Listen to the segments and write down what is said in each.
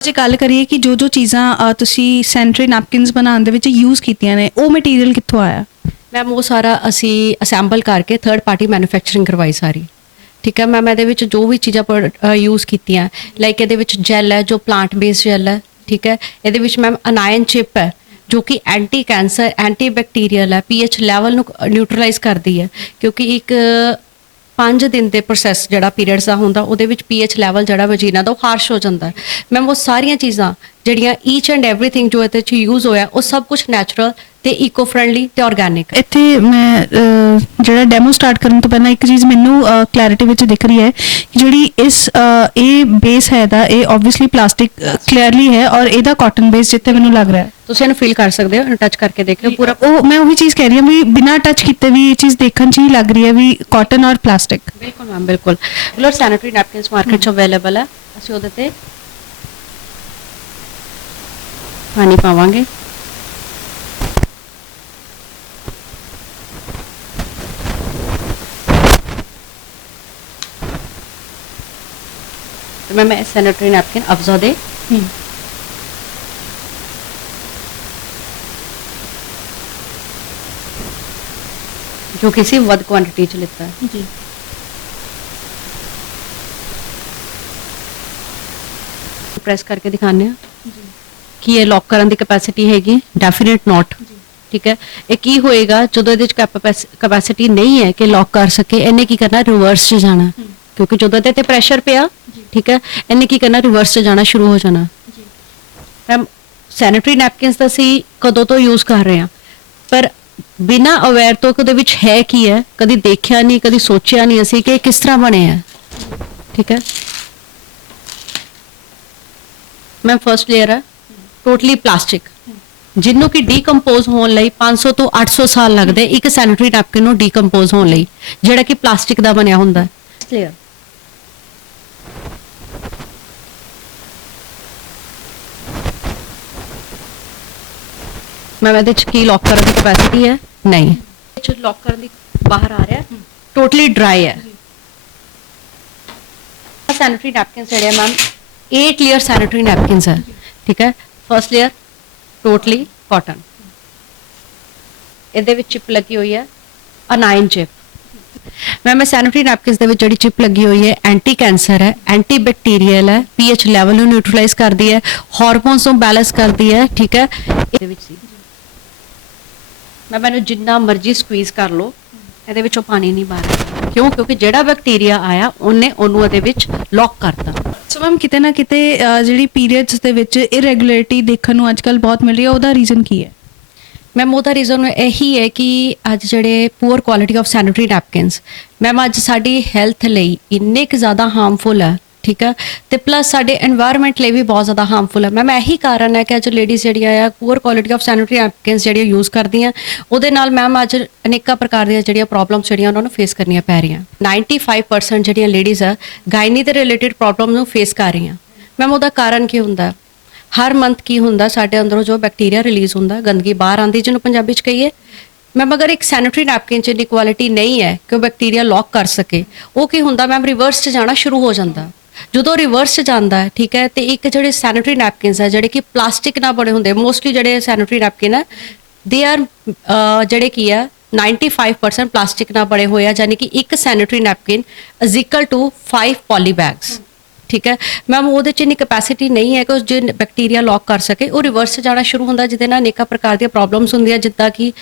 ਜੇ ਗੱਲ ਕਰੀਏ ਕਿ ਜੋ ਚੀਜ਼ਾਂ ਤੁਸੀਂ ਸੈਨੀਟਰੀ ਨੈਪਕਿਨਸ ਬਣਾਉਣ ਦੇ ਵਿੱਚ ਯੂਜ਼ ਕੀਤੀਆਂ ਨੇ ਉਹ ਮਟੀਰੀਅਲ ਕਿੱਥੋਂ ਆਇਆ? ਮੈਮ ਉਹ ਸਾਰਾ ਅਸੀਂ ਅਸੈਂਬਲ ਕਰਕੇ ਥਰਡ ਪਾਰਟੀ ਮੈਨੂਫੈਕਚਰਿੰਗ ਕਰਵਾਈ ਸਾਰੀ। ਠੀਕ ਹੈ ਮੈਮ, ਇਹਦੇ ਵਿੱਚ ਜੋ ਵੀ ਚੀਜ਼ਾਂ ਯੂਜ਼ ਕੀਤੀਆਂ ਲਾਈਕ ਇਹਦੇ ਵਿੱਚ ਜੈਲ ਹੈ ਜੋ ਪਲਾਂਟ ਬੇਸਡ ਜੈਲ ਹੈ। ਠੀਕ ਹੈ, ਇਹਦੇ ਵਿੱਚ ਮੈਮ ਅਨਾਇਨ ਚਿਪ ਹੈ ਜੋ ਕਿ ਐਂਟੀ ਕੈਂਸਰ ਐਂਟੀ ਬੈਕਟੀਰੀਅਲ ਹੈ, ਪੀਐਚ ਲੈਵਲ ਨੂੰ ਨਿਊਟਰਲਾਈਜ਼ ਕਰਦੀ ਹੈ ਕਿਉਂਕਿ ਇੱਕ 5 ਦਿਨ ਦੇ ਪ੍ਰੋਸੈਸ ਜਿਹੜਾ ਪੀਰੀਅਡਸ ਦਾ ਹੁੰਦਾ ਉਹਦੇ ਵਿੱਚ ਪੀਐਚ ਲੈਵਲ ਜਿਹੜਾ ਵਜੀਨਾ ਦਾ ਉਹ ਹਾਰਸ਼ ਹੋ ਜਾਂਦਾ। ਮੈਮ ਉਹ ਸਾਰੀਆਂ ਚੀਜ਼ਾਂ ਜਿਹੜੀਆਂ ਈਚ ਐਂਡ ਐਵਰੀਥਿੰਗ ਜੋ ਇਹਦੇ 'ਚ ਯੂਜ਼ ਹੋਇਆ ਉਹ ਸਭ ਕੁਝ ਨੈਚੁਰਲ ਤੇ ਇਕੋ ਫ੍ਰੈਂਡਲੀ ਤੇ ਆਰਗੈਨਿਕ। ਇੱਥੇ ਮੈਂ ਜਿਹੜਾ ਡੈਮੋ ਸਟਾਰਟ ਕਰਨ ਤੋਂ ਪਹਿਲਾਂ ਇੱਕ ਚੀਜ਼ ਮੈਨੂੰ ਕਲੈਰਿਟੀ ਵਿੱਚ ਦਿਖ ਰਹੀ ਹੈ ਕਿ ਜਿਹੜੀ ਇਹ ਬੇਸ ਹੈ ਦਾ ਇਹ ਆਬਵੀਅਸਲੀ ਪਲਾਸਟਿਕ ਕਲੀਅਰਲੀ ਹੈ ਔਰ ਇਹਦਾ ਕਾਟਨ ਬੇਸ ਜਿੱਥੇ ਮੈਨੂੰ ਲੱਗ ਰਿਹਾ ਹੈ। ਤੁਸੀਂ ਇਹਨੂੰ ਫੀਲ ਕਰ ਸਕਦੇ ਹੋ, ਟੱਚ ਕਰਕੇ ਦੇਖ ਲਓ ਪੂਰਾ। ਉਹ ਮੈਂ ਉਹੀ ਚੀਜ਼ ਕਹਿ ਰਹੀ ਹਾਂ ਵੀ ਬਿਨਾਂ ਟੱਚ ਕੀਤੇ ਵੀ ਇਹ ਚੀਜ਼ ਦੇਖਣ 'ਚ ਹੀ ਲੱਗ ਰਹੀ ਹੈ ਵੀ ਕਾਟਨ ਔਰ ਪਲਾਸਟਿਕ। ਬਿਲਕੁਲ ਮੈਮ ਬਿਲਕੁਲ। ਰੈਗੂਲਰ ਸੈਨੀਟਰੀ ਨੈਪਕਿਨਸ ਮਾਰਕੀਟ 'ਚ ਅਵੇਲੇਬਲ ਹੈ। ਅਸੀਂ ਉਹਦੇ ਤੇ ਪਾਣੀ ਪਾਵਾਂਗੇ। तो मैं सैनिटरी नैपकिन अफजा दे जो किसी वध क्वांटिटी च लेता है जी। प्रेस करके दिखाने कि ये लॉक करने की कैपेसिटी हैगी डेफिनेट नॉट। ठीक है, ये की होएगा जो कैपेसिटी नहीं है कि लॉक कर सके, इन्हें की करना रिवर्स च जाना क्योंकि जो ते प्रेशर पिया। ठीक है, इन्हें की करना रिवर्स से जाना शुरू हो जाना। मैम सैनिटरी नैपकिन्स तो असी कदों तो यूज कर रहे हैं पर बिना अवेयर तो कि विच है की है कभी देखा नहीं कभी सोचा नहीं असी कि किस तरह बने हैं। ठीक है मैम, फर्स्ट लेयर है टोटली प्लास्टिक जिन्हों की डीकंपोज होने लई 500 तो 800 साल लगते एक सैनिटरी नैपकिन नूं डीकंपोज होने लई जिहड़ा कि प्लास्टिक दा बनिया हुंदा है। लेयर मैं की लॉक करने की कैपेसिटी है नहीं, लॉक करने बाहर आ रहा है टोटली ड्राई है। सैनिटरी नैपकिन्स जेहड़े मैम 8 लेयर सैनिटरी नैपकिन्स है। ठीक है, फर्स्ट लेयर टोटली कॉटन, ਇਹਦੇ ਵਿੱਚ चिप लगी हुई है anion chip. Ma'am sanitary napkins ਦੇ ਵਿੱਚ ਜਿਹੜੀ चिप लगी हुई है एंटी कैंसर है एंटी बैक्टीरियल है, पीएच ਲੈਵਲ ਨੂੰ ਨਿਊਟਰਲਾਈਜ਼ ਕਰਦੀ ਹੈ, ਹਾਰਮੋਨਸ ਨੂੰ ਬੈਲੈਂਸ ਕਰਦੀ ਹੈ। ਠੀਕ है, ਇਹਦੇ ਵਿੱਚ ਸੀ मैं जिन्ना मर्जी स्क्वीज कर लो ਇਹਦੇ ਵਿੱਚੋਂ ਪਾਣੀ ਨਹੀਂ ਬਾਹਰ ਆਇਆ। ਕਿਉਂ? ਕਿਉਂਕਿ ਜਿਹੜਾ ਬੈਕਟੀਰੀਆ ਆਇਆ ਉਹਨੇ ਉਹਨੂੰ ਇਹਦੇ ਵਿੱਚ ਲੌਕ ਕਰਤਾ। ਸੋ ਮੈਮ ਕਿਤੇ ਨਾ ਕਿਤੇ ਜਿਹੜੀ ਪੀਰੀਅਡਸ ਦੇ ਵਿੱਚ ਇਰੈਗੂਲਰਿਟੀ ਦੇਖਣ ਨੂੰ ਅੱਜਕੱਲ ਬਹੁਤ ਮਿਲ ਰਹੀ ਹੈ, ਉਹਦਾ ਰੀਜ਼ਨ ਕੀ ਹੈ? मैम ਉਹਦਾ रीज़न यही है कि ਅੱਜ ਜਿਹੜੇ poor quality of sanitary napkins ma'am ਅੱਜ ਸਾਡੀ ਹੈਲਥ ਲਈ ਇੰਨੇ ਕੁ ਜ਼ਿਆਦਾ ਹਾਰਮਫੁਲ ਹੈ। ठीक है, तो प्लस साडे एनवायरमेंट लिए भी बहुत ज़्यादा हार्मफुल है। मैम यही कारण है कि अज लेडीज़ जिहड़ियां आ poor quality of sanitary napkins जिहड़ियां यूज़ करदियां उहदे नाल मैम अज अनेका प्रकार दी जिहड़ियां प्रॉब्लम्स जिहड़ियां उन्हां नूं फेस करनियां पै रहीआं। 95% जिहड़ियां लेडीज़ आ गायनी दे रिलेटेड प्रॉब्लम नूं फेस कर रहीआं। मैम उहदा कारण की हुंदा? हर मंथ की हुंदा साडे अंदरों जो बैक्टीरिया रिलीज़ हुंदा, गंदगी बाहर आंदी जिहनूं पंजाबी च कहीए। मैम अगर एक सैनिटरी नैपकिन च इक्वालिटी नहीं है कि वो बैक्टीरिया लॉक कर सके, वो की हुंदा मैम रिवर्स च जाना शुरू हो जाता। जो रिवर्स जाता है ठीक है, तो एक जो सैनिटरी नैपकिन्स है जोड़े कि प्लास्टिक ना बने होंगे मोस्टली जो सैनिटरी नैपकिन है दे आर जोड़े की है 95% प्लास्टिक ना बने हुए, यानी कि एक sanitary napkin equal to 5 poly bags. ठीक है मैम, वो इन्नी कैपेसिटी नहीं है कि जो बैक्टीरिया लॉक कर सके, वो रिवर्स से जाना शुरू होता जिसदे नाल अनेक प्रकार दी प्रॉब्लम्स होंदियां जिद्दां कि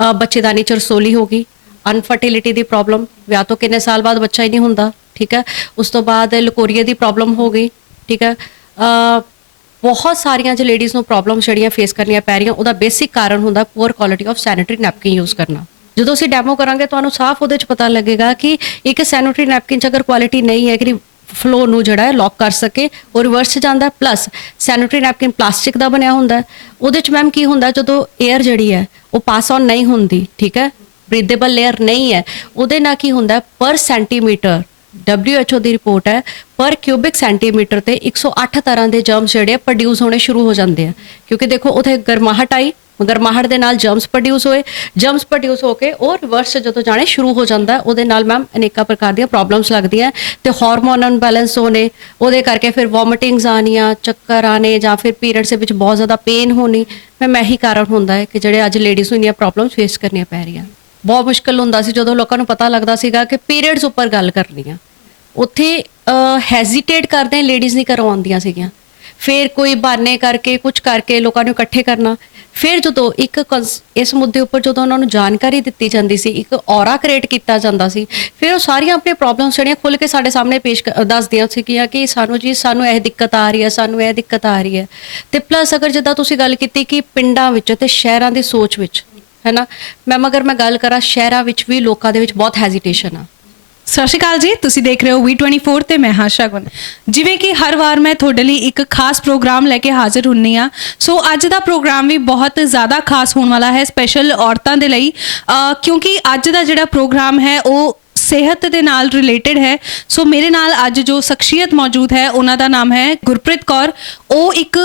बच्चेदानी च रसोली हो गई, अनफर्टिलिटी की प्रॉब्लम, विआह तो कितने साल बाद बच्चा ही नहीं होंदा। ठीक है, उस तो बाद लकोरीए की प्रॉब्लम हो गई। ठीक है, बहुत सारिया जो लेडीज़ को प्रॉब्लम जड़ियाँ फेस करनियाँ पै रही, उसका बेसिक कारण होंदा poor quality of sanitary napkin use करना। जो असीं डैमो करांगे तुहानूं साफ उहदे च पता लगेगा कि एक सैनिटरी नैपकिन च अगर क्वालिटी नहीं है कि फ्लो नूं जिहड़ा है लॉक कर सके, वो रिवर्स च जांदा। प्लस सैनिटरी नैपकिन प्लास्टिक का बनिया हुंदा, उहदे च मैम की हुंदा जदों एयर जिहड़ी है वो पास ऑन नहीं हुंदी। ठीक है, ब्रीदेबल लेयर नहीं है, उहदे नाल की हुंदा पर सेंटीमीटर WHO की रिपोर्ट है पर क्यूबिक सेंटीमीटर से 108 तरह के जर्म्स जोड़े प्रोड्यूस होने शुरू हो जाते हैं। क्योंकि देखो उसे गर्माहट आई ਗਰਮਾਹਟ ਦੇ ਨਾਲ ਜਰਮਸ ਪ੍ਰੋਡਿਊਸ ਹੋਏ, ਜਰਮਸ ਪ੍ਰੋਡਿਊਸ ਹੋ ਕੇ ਉਹ ਰਿਵਰਸ ਜਦੋਂ ਜਾਣੇ ਸ਼ੁਰੂ ਹੋ ਜਾਂਦਾ ਹੈ, ਉਹਦੇ ਨਾਲ ਮੈਮ ਅਨੇਕਾਂ ਪ੍ਰਕਾਰ ਦੀਆਂ ਪ੍ਰੋਬਲਮਸ ਲੱਗਦੀਆਂ ਤੇ ਹਾਰਮੋਨ ਅਨਬੈਲੈਂਸ ਹੋਣੇ, ਉਹਦੇ ਕਰਕੇ ਫਿਰ ਵੋਮਿਟਿੰਗਸ ਆਉਣੀਆਂ, ਚੱਕਰ ਆਣੇ, ਜਾਂ ਫਿਰ ਪੀਰੀਅਡਸ ਦੇ ਵਿੱਚ ਬਹੁਤ ਜ਼ਿਆਦਾ ਪੇਨ ਹੋਣੀ। ਮੈਮ ਇਹੀ ਕਾਰਨ ਹੁੰਦਾ ਹੈ ਕਿ ਜਿਹੜੇ ਅੱਜ ਲੇਡੀਜ਼ ਨੂੰ ਇੰਨੀਆਂ ਪ੍ਰੋਬਲਮਸ ਫੇਸ ਕਰਨੀਆਂ ਪੈ ਰਹੀਆਂ। ਬਹੁਤ ਮੁਸ਼ਕਿਲ ਹੁੰਦਾ ਸੀ ਜਦੋਂ ਲੋਕਾਂ ਨੂੰ ਪਤਾ ਲੱਗਦਾ ਸੀਗਾ ਕਿ ਪੀਰੀਅਡਸ ਉੱਪਰ ਗੱਲ ਕਰਨੀ ਆ, ਉੱਥੇ ਹੈਜ਼ਿਟੇਟ ਕਰਦੇ ਲੇਡੀਜ਼ ਨਹੀਂ ਕਰਵਾਉਂਦੀਆਂ ਸੀਗੀਆਂ। ਫਿਰ ਕੋਈ ਬਹਾਨੇ ਕਰਕੇ ਕੁਝ ਕਰਕੇ ਲੋਕਾਂ ਨੂੰ ਇਕੱਠੇ ਕਰਨਾ। ਫਿਰ ਜਦੋਂ ਇਸ ਮੁੱਦੇ ਉੱਪਰ ਜਦੋਂ ਉਹਨਾਂ ਨੂੰ ਜਾਣਕਾਰੀ ਦਿੱਤੀ ਜਾਂਦੀ ਸੀ, ਇੱਕ ਔਰਾ ਕ੍ਰੀਏਟ ਕੀਤਾ ਜਾਂਦਾ ਸੀ, ਫਿਰ ਉਹ ਸਾਰੀਆਂ ਆਪਣੀਆਂ ਪ੍ਰੋਬਲਮਸ ਜਿਹੜੀਆਂ ਖੁੱਲ੍ਹ ਕੇ ਸਾਡੇ ਸਾਹਮਣੇ ਦੱਸਦੀਆਂ ਸੀਗੀਆਂ ਕਿ ਸਾਨੂੰ ਇਹ ਦਿੱਕਤ ਆ ਰਹੀ ਹੈ, ਸਾਨੂੰ ਇਹ ਦਿੱਕਤ ਆ ਰਹੀ ਹੈ। ਤੇ ਪਲੱਸ ਅਗਰ ਜਿੱਦਾਂ ਤੁਸੀਂ ਗੱਲ ਕੀਤੀ ਕਿ ਪਿੰਡਾਂ ਵਿੱਚ ਤੇ ਸ਼ਹਿਰਾਂ ਦੀ ਸੋਚ ਵਿੱਚ, ਹੈ ਨਾ ਮੈਮ, ਅਗਰ ਮੈਂ ਗੱਲ ਕਰਾਂ ਸ਼ਹਿਰਾਂ ਵਿੱਚ ਵੀ ਲੋਕਾਂ ਦੇ ਵਿੱਚ ਬਹੁਤ ਹੈਜ਼ਿਟੇਸ਼ਨ ਆ। ਸਤਿ ਸ਼੍ਰੀ ਅਕਾਲ ਜੀ, ਤੁਸੀਂ ਦੇਖ ਰਹੇ ਹੋ V24 ਤੇ ਮੈਂ ਹਾਂ ਸ਼ਗਨ। ਜਿਵੇਂ ਕਿ ਹਰ ਵਾਰ ਮੈਂ ਤੁਹਾਡੇ ਲਈ ਇੱਕ ਖਾਸ ਪ੍ਰੋਗਰਾਮ ਲੈ ਕੇ ਹਾਜ਼ਰ ਹੁੰਨੀ ਆ, ਸੋ ਅੱਜ ਦਾ ਪ੍ਰੋਗਰਾਮ ਵੀ ਬਹੁਤ ਜ਼ਿਆਦਾ ਖਾਸ ਹੋਣ ਵਾਲਾ ਹੈ, ਸਪੈਸ਼ਲ ਔਰਤਾਂ ਦੇ ਲਈ, ਕਿਉਂਕਿ ਅੱਜ ਦਾ ਜਿਹੜਾ ਪ੍ਰੋਗਰਾਮ ਹੈ ਉਹ ਸਿਹਤ ਦੇ ਨਾਲ ਰਿਲੇਟਡ ਹੈ। ਸੋ ਮੇਰੇ ਨਾਲ ਅੱਜ ਜੋ ਸ਼ਖਸੀਅਤ ਮੌਜੂਦ ਹੈ ਉਹਨਾਂ ਦਾ ਨਾਮ ਹੈ ਗੁਰਪ੍ਰੀਤ ਕੌਰ। ਉਹ ਇੱਕ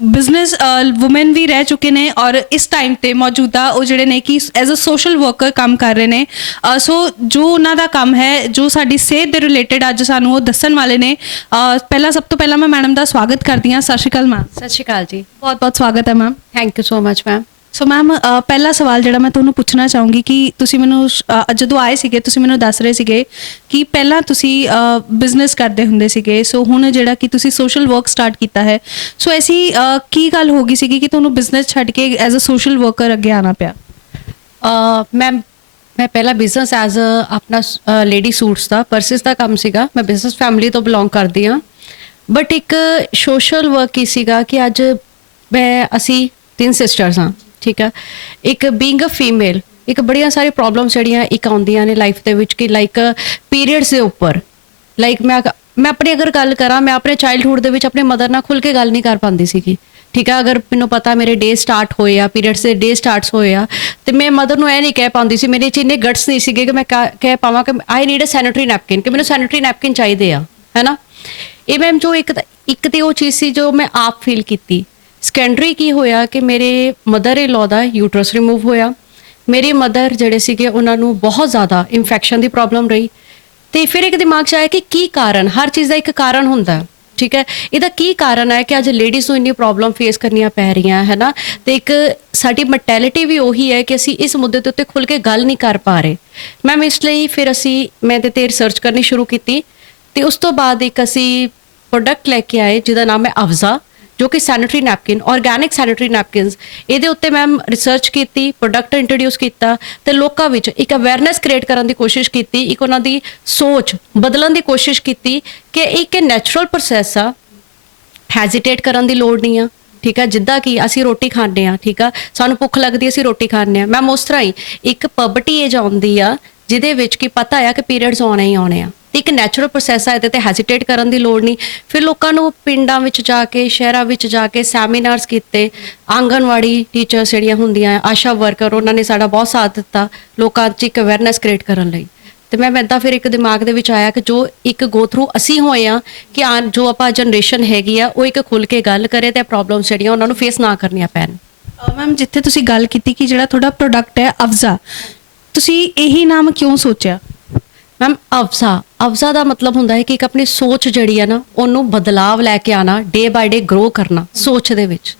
ਬਿਜ਼ਨਸ ਵੂਮਨ ਵੀ ਰਹਿ ਚੁੱਕੇ ਨੇ ਔਰ ਇਸ ਟਾਈਮ ਤੇ ਮੌਜੂਦਾ ਉਹ ਜਿਹੜੇ ਨੇ ਕਿ ਐਜ਼ ਅ ਸੋਸ਼ਲ ਵਰਕਰ ਕੰਮ ਕਰ ਰਹੇ ਨੇ। ਸੋ ਜੋ ਉਹਨਾਂ ਦਾ ਕੰਮ ਹੈ, ਜੋ ਸਾਡੀ ਸਿਹਤ ਦੇ ਰਿਲੇਟਡ ਅੱਜ ਸਾਨੂੰ ਉਹ ਦੱਸਣ ਵਾਲੇ ਨੇ। ਸਭ ਤੋਂ ਪਹਿਲਾਂ ਮੈਂ ਮੈਡਮ ਦਾ ਸਵਾਗਤ ਕਰਦੀ ਹਾਂ। ਸਤਿ ਸ਼੍ਰੀ ਅਕਾਲ ਮੈਮ। ਸਤਿ ਸ਼੍ਰੀ ਅਕਾਲ ਜੀ। ਬਹੁਤ ਬਹੁਤ ਸਵਾਗਤ ਹੈ ma'am. Thank you so much ma'am. So ma'am, ਪਹਿਲਾ ਸਵਾਲ ਜਿਹੜਾ ਮੈਂ ਤੁਹਾਨੂੰ ਪੁੱਛਣਾ ਚਾਹੂੰਗੀ ਕਿ ਤੁਸੀਂ ਮੈਨੂੰ ਜਦੋਂ ਆਏ ਸੀਗੇ ਤੁਸੀਂ ਮੈਨੂੰ ਦੱਸ ਰਹੇ ਸੀਗੇ ਕਿ ਪਹਿਲਾਂ ਤੁਸੀਂ ਬਿਜ਼ਨਸ ਕਰਦੇ ਹੁੰਦੇ ਸੀਗੇ, ਸੋ ਹੁਣ ਜਿਹੜਾ ਕਿ ਤੁਸੀਂ ਸੋਸ਼ਲ ਵਰਕ ਸਟਾਰਟ ਕੀਤਾ ਹੈ, ਸੋ ਐਸੀ ਕੀ ਗੱਲ ਹੋ ਗਈ ਸੀਗੀ ਕਿ ਤੁਹਾਨੂੰ ਬਿਜ਼ਨਸ ਛੱਡ ਕੇ ਐਜ਼ ਅ ਸੋਸ਼ਲ ਵਰਕਰ ਅੱਗੇ ਆਉਣਾ ਪਿਆ? ਮੈਮ ਮੈਂ ਪਹਿਲਾ ਬਿਜ਼ਨਸ ਐਜ਼ ਆਪਣਾ ਲੇਡੀ ਸੂਟਸ ਦਾ, ਪਰਸਿਸ ਦਾ ਕੰਮ ਸੀਗਾ। ਮੈਂ ਬਿਜ਼ਨਸ ਫੈਮਿਲੀ ਤੋਂ ਬਿਲੋਂਗ ਕਰਦੀ ਹਾਂ, ਬਟ ਇੱਕ ਸੋਸ਼ਲ ਵਰਕ ਹੀ ਸੀਗਾ ਕਿ ਅੱਜ ਅਸੀਂ 3 ਸਿਸਟਰਸ ਹਾਂ, ਠੀਕ ਹੈ। ਇੱਕ ਬੀਇੰਗ ਅ ਫੀਮੇਲ, ਇੱਕ ਬੜੀਆਂ ਸਾਰੀ ਪ੍ਰੋਬਲਮਸ ਜਿਹੜੀਆਂ ਇੱਕ ਆਉਂਦੀਆਂ ਨੇ ਲਾਈਫ ਦੇ ਵਿੱਚ ਕਿ ਲਾਈਕ ਪੀਰੀਅਡਸ ਦੇ ਉੱਪਰ, ਲਾਈਕ ਮੈਂ ਆਪਣੀ ਅਗਰ ਗੱਲ ਕਰਾਂ, ਮੈਂ ਆਪਣੇ ਚਾਈਲਡਹੁੱਡ ਦੇ ਵਿੱਚ ਆਪਣੇ ਮਦਰ ਨਾਲ ਖੁੱਲ੍ਹ ਕੇ ਗੱਲ ਨਹੀਂ ਕਰ ਪਾਉਂਦੀ ਸੀਗੀ, ਠੀਕ ਹੈ। ਅਗਰ ਮੈਨੂੰ ਪਤਾ ਮੇਰੇ ਡੇ ਸਟਾਰਟ ਹੋਏ ਆ, ਪੀਰੀਅਡਸ ਦੇ ਡੇ ਸਟਾਰਟਸ ਹੋਏ ਆ, ਤੇ ਮੈਂ ਮਦਰ ਨੂੰ ਇਹ ਨਹੀਂ ਕਹਿ ਪਾਉਂਦੀ ਸੀ, ਮੇਰੇ 'ਚ ਇੰਨੇ ਗਟਸ ਨਹੀਂ ਸੀਗੇ ਕਿ ਮੈਂ ਕਹਿ ਪਾਵਾਂ ਕਿ I need a sanitary napkin, ਕਿ ਮੈਨੂੰ ਸੈਨੇਟਰੀ ਨੈਪਕਿਨ ਚਾਹੀਦੇ ਆ, ਹੈ ਨਾ। ਇਹ ਮੈਮ ਜੋ ਇੱਕ ਤੇ ਉਹ ਚੀਜ਼ ਸੀ ਜੋ ਮੈਂ ਆਪ ਫੀਲ ਕੀਤੀ। ਸੈਕੰਡਰੀ ਕੀ ਹੋਇਆ ਕਿ ਮੇਰੇ mother in law the uterus remove ਹੋਇਆ। ਮੇਰੀ ਮਦਰ ਜਿਹੜੇ ਸੀਗੇ ਉਹਨਾਂ ਨੂੰ ਬਹੁਤ ਜ਼ਿਆਦਾ ਇਨਫੈਕਸ਼ਨ ਦੀ ਪ੍ਰੋਬਲਮ ਰਹੀ। ਤੇ ਫਿਰ ਇੱਕ ਦਿਮਾਗ 'ਚ ਆਇਆ ਕਿ ਕੀ ਕਾਰਨ, ਹਰ ਚੀਜ਼ ਦਾ ਇੱਕ ਕਾਰਨ ਹੁੰਦਾ, ਠੀਕ ਹੈ। ਇਹਦਾ ਕੀ ਕਾਰਨ ਹੈ ਕਿ ਅੱਜ ਲੇਡੀਜ਼ ਨੂੰ ਇੰਨੀ ਪ੍ਰੋਬਲਮ ਫੇਸ ਕਰਨੀਆਂ ਪੈ ਰਹੀਆਂ, ਹੈ ਨਾ। ਤੇ ਇੱਕ ਸਾਡੀ ਮੈਂਟੈਲਿਟੀ ਵੀ ਉਹੀ ਹੈ ਕਿ ਅਸੀਂ ਇਸ ਮੁੱਦੇ ਦੇ ਉੱਤੇ ਖੁੱਲ੍ਹ ਕੇ ਗੱਲ ਨਹੀਂ ਕਰ ਪਾ ਰਹੇ। ਮੈਮ ਇਸ ਲਈ ਫਿਰ ਮੈਂ ਤੇ ਰਿਸਰਚ ਕਰਨੀ ਸ਼ੁਰੂ ਕੀਤੀ ਤੇ ਉਸ ਤੋਂ ਬਾਅਦ ਇੱਕ ਅਸੀਂ ਪ੍ਰੋਡਕਟ ਲੈ ਕੇ ਆਏ ਜਿਹਦਾ ਨਾਮ ਹੈ ਅਫਜ਼ਾ, ਜੋ ਕਿ sanitary napkin, organic sanitary napkins. ਇਹਦੇ ਉੱਤੇ ਮੈਮ ਰਿਸਰਚ ਕੀਤੀ, ਪ੍ਰੋਡਕਟ ਇੰਟਰੋਡਿਊਸ ਕੀਤਾ ਤੇ ਲੋਕਾਂ ਵਿੱਚ ਇੱਕ ਅਵੇਅਰਨੈਸ ਕ੍ਰੀਏਟ ਕਰਨ ਦੀ ਕੋਸ਼ਿਸ਼ ਕੀਤੀ, ਇੱਕ ਉਹਨਾਂ ਦੀ ਸੋਚ ਬਦਲਣ ਦੀ ਕੋਸ਼ਿਸ਼ ਕੀਤੀ ਕਿ ਇੱਕ ਨੈਚੁਰਲ ਪ੍ਰੋਸੈਸ ਆ, ਹੈਜ਼ਿਟੇਟ ਕਰਨ ਦੀ ਲੋੜ ਨਹੀਂ ਆ, ਠੀਕ ਆ। ਜਿੱਦਾਂ ਕਿ ਅਸੀਂ ਰੋਟੀ ਖਾਂਦੇ ਆ, ਠੀਕ ਆ, ਸਾਨੂੰ ਭੁੱਖ ਲੱਗਦੀ, ਅਸੀਂ ਰੋਟੀ ਖਾਂਦੇ ਆ। ਮੈਮ ਉਸ ਤਰ੍ਹਾਂ ਹੀ ਇੱਕ ਪਬਰਟੀ ਏਜ ਆਉਂਦੀ ਆ ਜਿਹਦੇ ਵਿੱਚ ਕਿ ਪਤਾ ਆ ਕਿ ਪੀਰੀਅਡਸ ਆਉਣੇ ਹੀ ਆਉਣੇ ਆ, ਇੱਕ ਨੈਚੁਰਲ ਪ੍ਰੋਸੈਸ ਆ, ਇਹਦੇ ਤੇ ਹੈਜ਼ਿਟੇਟ ਕਰਨ ਦੀ ਲੋੜ ਨਹੀਂ। ਫਿਰ ਲੋਕਾਂ ਨੂੰ ਪਿੰਡਾਂ ਵਿੱਚ ਜਾ ਕੇ, ਸ਼ਹਿਰਾਂ ਵਿੱਚ ਜਾ ਕੇ ਸੈਮੀਨਾਰਸ ਕੀਤੇ, ਆਂਗਨਵਾੜੀ ਟੀਚਰਸ ਜਿਹੜੀਆਂ ਹੁੰਦੀਆਂ, ਆਸ਼ਾ ਵਰਕਰ, ਉਹਨਾਂ ਨੇ ਸਾਡਾ ਬਹੁਤ ਸਾਥ ਦਿੱਤਾ ਲੋਕਾਂ 'ਚ ਇੱਕ ਅਵੇਅਰਨੈਸ ਕ੍ਰੀਏਟ ਕਰਨ ਲਈ। ਤੇ ਮੈਮ ਇੱਦਾਂ ਫਿਰ ਇੱਕ ਦਿਮਾਗ ਦੇ ਵਿੱਚ ਆਇਆ ਕਿ ਜੋ ਇੱਕ ਗੋ ਥਰੂ ਅਸੀਂ ਹੋਏ ਆ ਕਿ ਜੋ ਆਪਾਂ ਜਨਰੇਸ਼ਨ ਹੈਗੀ ਆ ਉਹ ਇੱਕ ਖੁੱਲ੍ਹ ਕੇ ਗੱਲ ਕਰੇ ਤੇ ਪ੍ਰੋਬਲਮਸ ਜਿਹੜੀਆਂ ਉਹਨਾਂ ਨੂੰ ਫੇਸ ਨਾ ਕਰਨੀਆਂ ਪੈਣ। ਮੈਮ ਜਿੱਥੇ ਤੁਸੀਂ ਗੱਲ ਕੀਤੀ ਕਿ ਜਿਹੜਾ ਤੁਹਾਡਾ ਪ੍ਰੋਡਕਟ ਹੈ ਅਫਜ਼ਾ, ਤੁਸੀਂ ਇਹੀ ਨਾਮ ਕਿਉਂ ਸੋਚਿਆ? ਮੈਮ ਅਫਜ਼ਾ ਦਾ ਮਤਲਬ ਹੁੰਦਾ ਹੈ ਕਿ ਇੱਕ ਆਪਣੀ ਸੋਚ ਜਿਹੜੀ ਆ ਨਾ ਉਹਨੂੰ ਬਦਲਾਵ ਲੈ ਕੇ ਆਣਾ, ਡੇ ਬਾਏ ਡੇ ਗਰੋ ਕਰਨਾ ਸੋਚ ਦੇ ਵਿੱਚ।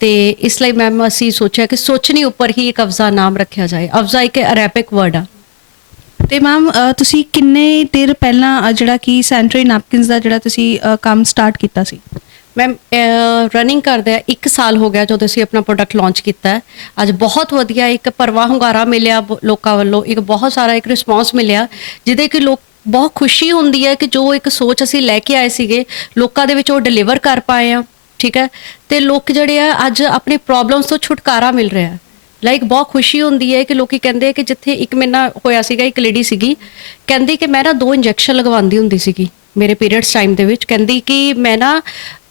ਤੇ ਇਸ ਲਈ ਮੈਮ ਅਸੀਂ ਸੋਚਿਆ ਕਿ ਸੋਚਣੀ ਉੱਪਰ ਹੀ ਇੱਕ ਅਫਜ਼ਾ ਨਾਮ ਰੱਖਿਆ ਜਾਏ। ਅਫਜ਼ਾ ਇੱਕ ਅਰੈਬਿਕ ਵਰਡ ਆ। ਤੇ ਮੈਮ ਤੁਸੀਂ ਕਿੰਨੇ ਦੇਰ ਪਹਿਲਾਂ ਜਿਹੜਾ ਕਿ ਸੈਨੇਟਰੀ ਨੈਪਕਿਨਸ ਦਾ ਜਿਹੜਾ ਤੁਸੀਂ ਕੰਮ ਸਟਾਰਟ ਕੀਤਾ ਸੀ? ਮੈਮ ਰਨਿੰਗ ਕਰਦੇ 1 ਸਾਲ ਹੋ ਗਿਆ ਜਦੋਂ ਅਸੀਂ ਆਪਣਾ ਪ੍ਰੋਡਕਟ ਲਾਂਚ ਕੀਤਾ ਹੈ। ਅੱਜ ਬਹੁਤ ਵਧੀਆ ਇੱਕ ਪਰਵਾਹ ਹੁੰਗਾਰਾ ਮਿਲਿਆ ਲੋਕਾਂ ਵੱਲੋਂ, ਇੱਕ ਬਹੁਤ ਸਾਰਾ ਇੱਕ ਰਿਸਪੌਂਸ ਮਿਲਿਆ ਜਿਹਦੇ ਕਿ ਲੋਕ ਬਹੁਤ ਖੁਸ਼ੀ ਹੁੰਦੀ ਹੈ ਕਿ ਜੋ ਇੱਕ ਸੋਚ ਅਸੀਂ ਲੈ ਕੇ ਆਏ ਸੀਗੇ ਲੋਕਾਂ ਦੇ ਵਿੱਚ ਉਹ ਡਿਲੀਵਰ ਕਰ ਪਾਏ ਆ, ਠੀਕ ਹੈ। ਤੇ ਲੋਕ ਜਿਹੜੇ ਆ ਅੱਜ ਆਪਣੀ ਪ੍ਰੋਬਲਮਸ ਤੋਂ ਛੁਟਕਾਰਾ ਮਿਲ ਰਿਹਾ। ਲਾਈਕ ਬਹੁਤ ਖੁਸ਼ੀ ਹੁੰਦੀ ਹੈ ਕਿ ਲੋਕੀ ਕਹਿੰਦੇ ਕਿ ਜਿੱਥੇ ਇੱਕ ਮਹੀਨਾ ਹੋਇਆ ਸੀਗਾ, ਇੱਕ ਲੇਡੀ ਸੀਗੀ ਕਹਿੰਦੀ ਕਿ ਮੈਂ ਨਾ 2 ਇੰਜੈਕਸ਼ਨ ਲਗਵਾਉਂਦੀ ਹੁੰਦੀ ਸੀਗੀ ਮੇਰੇ ਪੀਰੀਅਡਸ ਟਾਈਮ ਦੇ ਵਿੱਚ। ਕਹਿੰਦੀ ਕਿ ਮੈਂ ਨਾ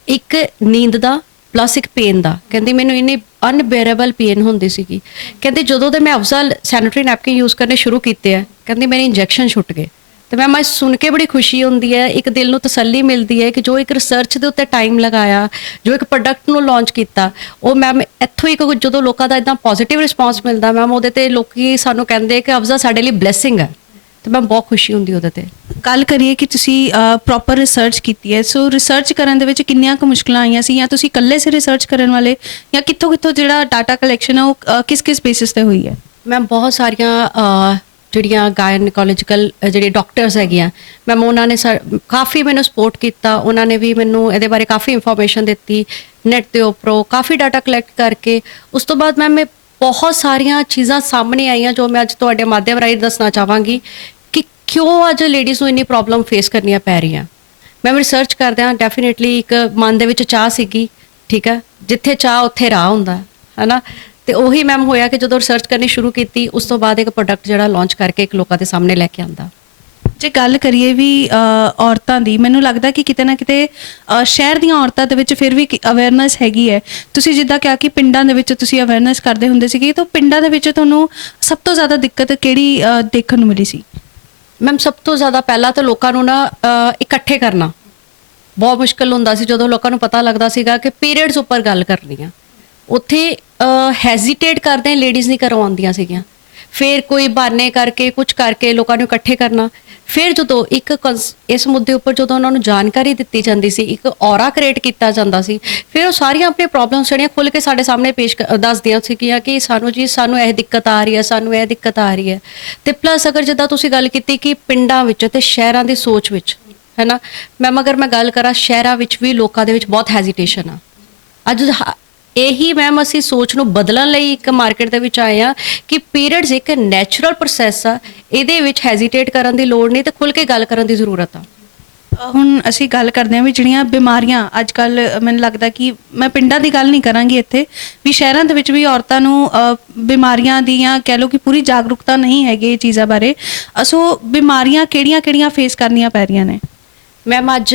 ਇੱਕ ਨੀਂਦ ਦਾ ਪਲੱਸ ਇੱਕ ਪੇਨ ਦਾ, ਕਹਿੰਦੀ ਮੈਨੂੰ ਇੰਨੀ ਅਨਬੇਅਰੇਬਲ ਪੇਨ ਹੁੰਦੀ ਸੀਗੀ। ਕਹਿੰਦੀ ਜਦੋਂ ਦੇ ਮੈਂ ਅਫਜ਼ਲ ਸੈਨੇਟਰੀ ਨੈਪਕਿਨ ਯੂਜ਼ ਕਰਨੇ ਸ਼ੁਰੂ ਕੀਤੇ ਆ, ਕਹਿੰਦੀ ਮੇਰੇ ਇੰਜੈਕਸ਼ਨ ਛੁੱਟ ਗਏ। ਤੇ ਮੈਮ ਅੱਜ ਸੁਣ ਕੇ ਬੜੀ ਖੁਸ਼ੀ ਹੁੰਦੀ ਹੈ, ਇੱਕ ਦਿਲ ਨੂੰ ਤਸੱਲੀ ਮਿਲਦੀ ਹੈ ਕਿ ਜੋ ਇੱਕ ਰਿਸਰਚ ਦੇ ਉੱਤੇ ਟਾਈਮ ਲਗਾਇਆ, ਜੋ ਇੱਕ ਪ੍ਰੋਡਕਟ ਨੂੰ ਲਾਂਚ ਕੀਤਾ, ਉਹ ਮੈਮ ਇੱਥੋਂ ਹੀ ਜਦੋਂ ਲੋਕਾਂ ਦਾ ਇਦਾਂ ਪੋਜ਼ਿਟਿਵ ਰਿਸਪਾਂਸ ਮਿਲਦਾ ਮੈਮ, ਉਹਦੇ ਤੇ ਲੋਕੀ ਸਾਨੂੰ ਕਹਿੰਦੇ ਕਿ ਅਫਜ਼ਾ ਸਾਡੇ ਲਈ ਬਲੇਸਿੰਗ ਹੈ, ਤੇ ਮੈਮ ਬਹੁਤ ਖੁਸ਼ੀ ਹੁੰਦੀ ਉਹਦੇ ਤੇ। ਗੱਲ ਕਰੀਏ ਕਿ ਤੁਸੀਂ ਪ੍ਰੋਪਰ ਰਿਸਰਚ ਕੀਤੀ ਹੈ, ਸੋ ਰਿਸਰਚ ਕਰਨ ਦੇ ਵਿੱਚ ਕਿੰਨੀਆਂ ਕੁ ਮੁਸ਼ਕਲਾਂ ਆਈਆਂ ਸੀ, ਜਾਂ ਤੁਸੀਂ ਇਕੱਲੇ ਸੀ ਰਿਸਰਚ ਕਰਨ ਵਾਲੇ, ਜਾਂ ਕਿੱਥੋਂ ਕਿੱਥੋਂ ਜਿਹੜਾ ਡਾਟਾ ਕਲੈਕਸ਼ਨ ਹੈ ਉਹ ਕਿਸ ਕਿਸ ਬੇਸਿਸ ਤੇ ਹੋਈ ਹੈ? ਮੈਮ ਬਹੁਤ ਸਾਰੀਆਂ ਜਿਹੜੀਆਂ ਗਾਇਨਕੋਲੋਜੀਕਲ ਜਿਹੜੇ ਡਾਕਟਰਸ ਹੈਗੀਆਂ ਮੈਮ, ਉਹਨਾਂ ਨੇ ਕਾਫੀ ਮੈਨੂੰ ਸਪੋਰਟ ਕੀਤਾ, ਉਹਨਾਂ ਨੇ ਵੀ ਮੈਨੂੰ ਇਹਦੇ ਬਾਰੇ ਕਾਫੀ ਇਨਫੋਰਮੇਸ਼ਨ ਦਿੱਤੀ, ਨੈਟ ਦੇ ਉੱਪਰੋਂ ਕਾਫੀ ਡਾਟਾ ਕਲੈਕਟ ਕਰਕੇ। ਉਸ ਤੋਂ ਬਾਅਦ ਮੈਮ ਬਹੁਤ ਸਾਰੀਆਂ ਚੀਜ਼ਾਂ ਸਾਹਮਣੇ ਆਈਆਂ ਜੋ ਮੈਂ ਅੱਜ ਤੁਹਾਡੇ ਮਾਧਿਅਮ ਰਾਹੀਂ ਦੱਸਣਾ ਚਾਹਾਂਗੀ ਕਿ ਕਿਉਂ ਅੱਜ ਲੇਡੀਜ਼ ਨੂੰ ਇੰਨੀ ਪ੍ਰੋਬਲਮ ਫੇਸ ਕਰਨੀਆਂ ਪੈ ਰਹੀਆਂ। ਮੈਮ ਰਿਸਰਚ ਕਰਦਿਆਂ ਡੈਫੀਨੇਟਲੀ ਇੱਕ ਮਨ ਦੇ ਵਿੱਚ ਚਾਹ ਸੀਗੀ, ਠੀਕ ਹੈ, ਜਿੱਥੇ ਚਾਹ ਉੱਥੇ ਰਾਹ ਹੁੰਦਾ ਹੈ ਨਾ, ਤੇ ਉਹੀ ਮੈਮ ਹੋਇਆ ਕਿ ਜਦੋਂ ਰਿਸਰਚ ਕਰਨੀ ਸ਼ੁਰੂ ਕੀਤੀ, ਉਸ ਤੋਂ ਬਾਅਦ ਇੱਕ ਪ੍ਰੋਡਕਟ ਜਿਹੜਾ ਲਾਂਚ ਕਰਕੇ ਇੱਕ ਲੋਕਾਂ ਦੇ ਸਾਹਮਣੇ ਲੈ ਕੇ ਆਂਦਾ। ਜੇ ਗੱਲ ਕਰੀਏ ਵੀ ਔਰਤਾਂ ਦੀ, ਮੈਨੂੰ ਲੱਗਦਾ ਕਿ ਕਿਤੇ ਨਾ ਕਿਤੇ ਸ਼ਹਿਰ ਦੀਆਂ ਔਰਤਾਂ ਦੇ ਵਿੱਚ ਫਿਰ ਵੀ ਅਵੇਅਰਨੈਸ ਹੈਗੀ ਹੈ। ਤੁਸੀਂ ਜਿੱਦਾਂ ਕਿਹਾ ਕਿ ਪਿੰਡਾਂ ਦੇ ਵਿੱਚ ਤੁਸੀਂ ਅਵੇਅਰਨੈਸ ਕਰਦੇ ਹੁੰਦੇ ਸੀਗੇ, ਤਾਂ ਪਿੰਡਾਂ ਦੇ ਵਿੱਚ ਤੁਹਾਨੂੰ ਸਭ ਤੋਂ ਜ਼ਿਆਦਾ ਦਿੱਕਤ ਕਿਹੜੀ ਦੇਖਣ ਨੂੰ ਮਿਲੀ ਸੀ? ਮੈਮ ਸਭ ਤੋਂ ਜ਼ਿਆਦਾ ਪਹਿਲਾਂ ਤਾਂ ਲੋਕਾਂ ਨੂੰ ਨਾ ਇਕੱਠੇ ਕਰਨਾ ਬਹੁਤ ਮੁਸ਼ਕਲ ਹੁੰਦਾ ਸੀ। ਜਦੋਂ ਲੋਕਾਂ ਨੂੰ ਪਤਾ ਲੱਗਦਾ ਸੀਗਾ ਕਿ ਪੀਰੀਅਡਸ ਉੱਪਰ ਗੱਲ ਕਰਨੀ ਆ, ਉੱਥੇ ਹੈਜ਼ਿਟੇਟ ਕਰਦੇ ਲੇਡੀਜ਼ ਨਹੀਂ ਕਰਵਾਉਂਦੀਆਂ ਸੀਗੀਆਂ, ਫਿਰ ਕੋਈ ਬਹਾਨੇ ਕਰਕੇ ਕੁਝ ਕਰਕੇ ਲੋਕਾਂ ਨੂੰ ਇਕੱਠੇ ਕਰਨਾ। ਫਿਰ ਜਦੋਂ ਇਸ ਮੁੱਦੇ ਉੱਪਰ ਜਦੋਂ ਉਹਨਾਂ ਨੂੰ ਜਾਣਕਾਰੀ ਦਿੱਤੀ ਜਾਂਦੀ ਸੀ, ਇੱਕ ਔਰਾ ਕ੍ਰੀਏਟ ਕੀਤਾ ਜਾਂਦਾ ਸੀ, ਫਿਰ ਉਹ ਸਾਰੀਆਂ ਆਪਣੀਆਂ ਪ੍ਰੋਬਲਮਸ ਜਿਹੜੀਆਂ ਖੁੱਲ੍ਹ ਕੇ ਸਾਡੇ ਸਾਹਮਣੇ ਦੱਸਦੀਆਂ ਸੀਗੀਆਂ ਕਿ ਸਾਨੂੰ ਇਹ ਦਿੱਕਤ ਆ ਰਹੀ ਹੈ, ਸਾਨੂੰ ਇਹ ਦਿੱਕਤ ਆ ਰਹੀ ਹੈ। ਤੇ ਪਲੱਸ ਅਗਰ ਜਿੱਦਾਂ ਤੁਸੀਂ ਗੱਲ ਕੀਤੀ ਕਿ ਪਿੰਡਾਂ ਵਿੱਚ ਤੇ ਸ਼ਹਿਰਾਂ ਦੀ ਸੋਚ ਵਿੱਚ, ਹੈ ਨਾ ਮੈਮ, ਅਗਰ ਮੈਂ ਗੱਲ ਕਰਾਂ ਸ਼ਹਿਰਾਂ ਵਿੱਚ ਵੀ ਲੋਕਾਂ ਦੇ ਵਿੱਚ ਬਹੁਤ ਹੈਜ਼ਿਟੇਸ਼ਨ ਆ। ਅੱਜ ਇਹੀ ਮੈਮ ਅਸੀਂ ਸੋਚ ਨੂੰ ਬਦਲਣ ਲਈ ਇੱਕ ਮਾਰਕੀਟ ਦੇ ਵਿੱਚ ਆਏ ਆ ਕਿ ਪੀਰੀਅਡਸ ਇੱਕ ਨੈਚੁਰਲ ਪ੍ਰੋਸੈਸ ਆ, ਇਹਦੇ ਵਿੱਚ ਹੈਜ਼ਿਟੇਟ ਕਰਨ ਦੀ ਲੋੜ ਨਹੀਂ ਤੇ ਖੁੱਲ੍ਹ ਕੇ ਗੱਲ ਕਰਨ ਦੀ ਜ਼ਰੂਰਤ ਆ। ਹੁਣ ਅਸੀਂ ਗੱਲ ਕਰਦੇ ਹਾਂ ਵੀ ਜਿਹੜੀਆਂ ਬਿਮਾਰੀਆਂ ਅੱਜ ਕੱਲ੍ਹ, ਮੈਨੂੰ ਲੱਗਦਾ ਕਿ ਮੈਂ ਪਿੰਡਾਂ ਦੀ ਗੱਲ ਨਹੀਂ ਕਰਾਂਗੀ ਇੱਥੇ, ਵੀ ਸ਼ਹਿਰਾਂ ਦੇ ਵਿੱਚ ਵੀ ਔਰਤਾਂ ਨੂੰ ਬਿਮਾਰੀਆਂ ਦੀਆਂ ਕਹਿ ਲਓ ਕਿ ਪੂਰੀ ਜਾਗਰੂਕਤਾ ਨਹੀਂ ਹੈਗੀ ਇਹ ਚੀਜ਼ਾਂ ਬਾਰੇ। ਸੋ ਬਿਮਾਰੀਆਂ ਕਿਹੜੀਆਂ ਫੇਸ ਕਰਨੀਆਂ ਪੈ ਰਹੀਆਂ ਨੇ? ਮੈਮ ਅੱਜ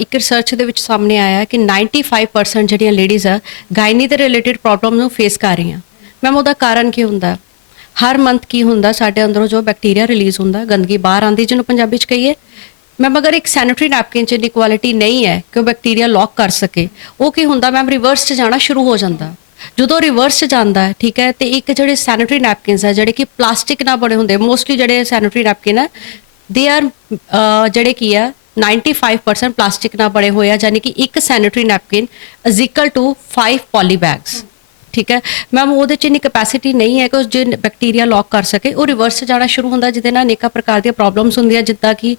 ਇੱਕ ਰਿਸਰਚ ਦੇ ਵਿੱਚ ਸਾਹਮਣੇ ਆਇਆ ਕਿ 95% ਜਿਹੜੀਆਂ ਲੇਡੀਜ਼ ਆ ਗਾਇਨੀ ਦੇ ਰਿਲੇਟਡ ਪ੍ਰੋਬਲਮ ਨੂੰ ਫੇਸ ਕਰ ਰਹੀਆਂ। ਮੈਮ ਉਹਦਾ ਕਾਰਨ ਕੀ ਹੁੰਦਾ? ਹਰ ਮੰਥ ਕੀ ਹੁੰਦਾ, ਸਾਡੇ ਅੰਦਰੋਂ ਜੋ ਬੈਕਟੀਰੀਆ ਰਿਲੀਜ਼ ਹੁੰਦਾ, ਗੰਦਗੀ ਬਾਹਰ ਆਉਂਦੀ ਜਿਹਨੂੰ ਪੰਜਾਬੀ 'ਚ ਕਹੀਏ। ਮੈਮ ਅਗਰ ਇੱਕ ਸੈਨੀਟਰੀ ਨੈਪਕਿਨ 'ਚ ਇੰਨੀ ਕੁਆਲਿਟੀ ਨਹੀਂ ਹੈ ਕਿ ਉਹ ਬੈਕਟੀਰੀਆ ਲੌਕ ਕਰ ਸਕੇ, ਉਹ ਕੀ ਹੁੰਦਾ ਮੈਮ, ਰਿਵਰਸ 'ਚ ਜਾਣਾ ਸ਼ੁਰੂ ਹੋ ਜਾਂਦਾ। ਜਦੋਂ ਰਿਵਰਸ 'ਚ ਜਾਂਦਾ ਹੈ, ਠੀਕ ਹੈ, ਤੇ ਇੱਕ ਜਿਹੜੇ ਸੈਨੀਟਰੀ ਨੈਪਕਿਨਸ ਹੈ ਜਿਹੜੇ ਕਿ ਪਲਾਸਟਿਕ ਨਾਲ ਬਣੇ ਹੁੰਦੇ, ਮੋਸਟਲੀ ਜਿਹੜੇ ਸੈਨੀਟਰੀ ਨੈਪਕਿਨ ਹੈ ਦੇ ਆਰ ਜਿਹੜੇ ਕੀ ਆ 95% ਪਲਾਸਟਿਕ ਨਾਲ ਬਣੇ ਹੋਏ ਆ, ਯਾਨੀ ਕਿ ਇੱਕ sanitary napkin is equal to 5 poly bags, ਠੀਕ ਹੈ ਮੈਮ। ਉਹਦੇ 'ਚ ਇੰਨੀ ਕੈਪੈਸਿਟੀ ਨਹੀਂ ਹੈ ਕਿ ਉਹ ਜੇ ਬੈਕਟੀਰੀਆ ਲੌਕ ਕਰ ਸਕੇ, ਉਹ ਰਿਵਰਸ 'ਚ ਜਾਣਾ ਸ਼ੁਰੂ ਹੁੰਦਾ, ਜਿਹਦੇ ਨਾਲ ਅਨੇਕਾਂ ਪ੍ਰਕਾਰ ਦੀਆਂ ਪ੍ਰੋਬਲਮਸ ਹੁੰਦੀਆਂ, ਜਿੱਦਾਂ ਕਿ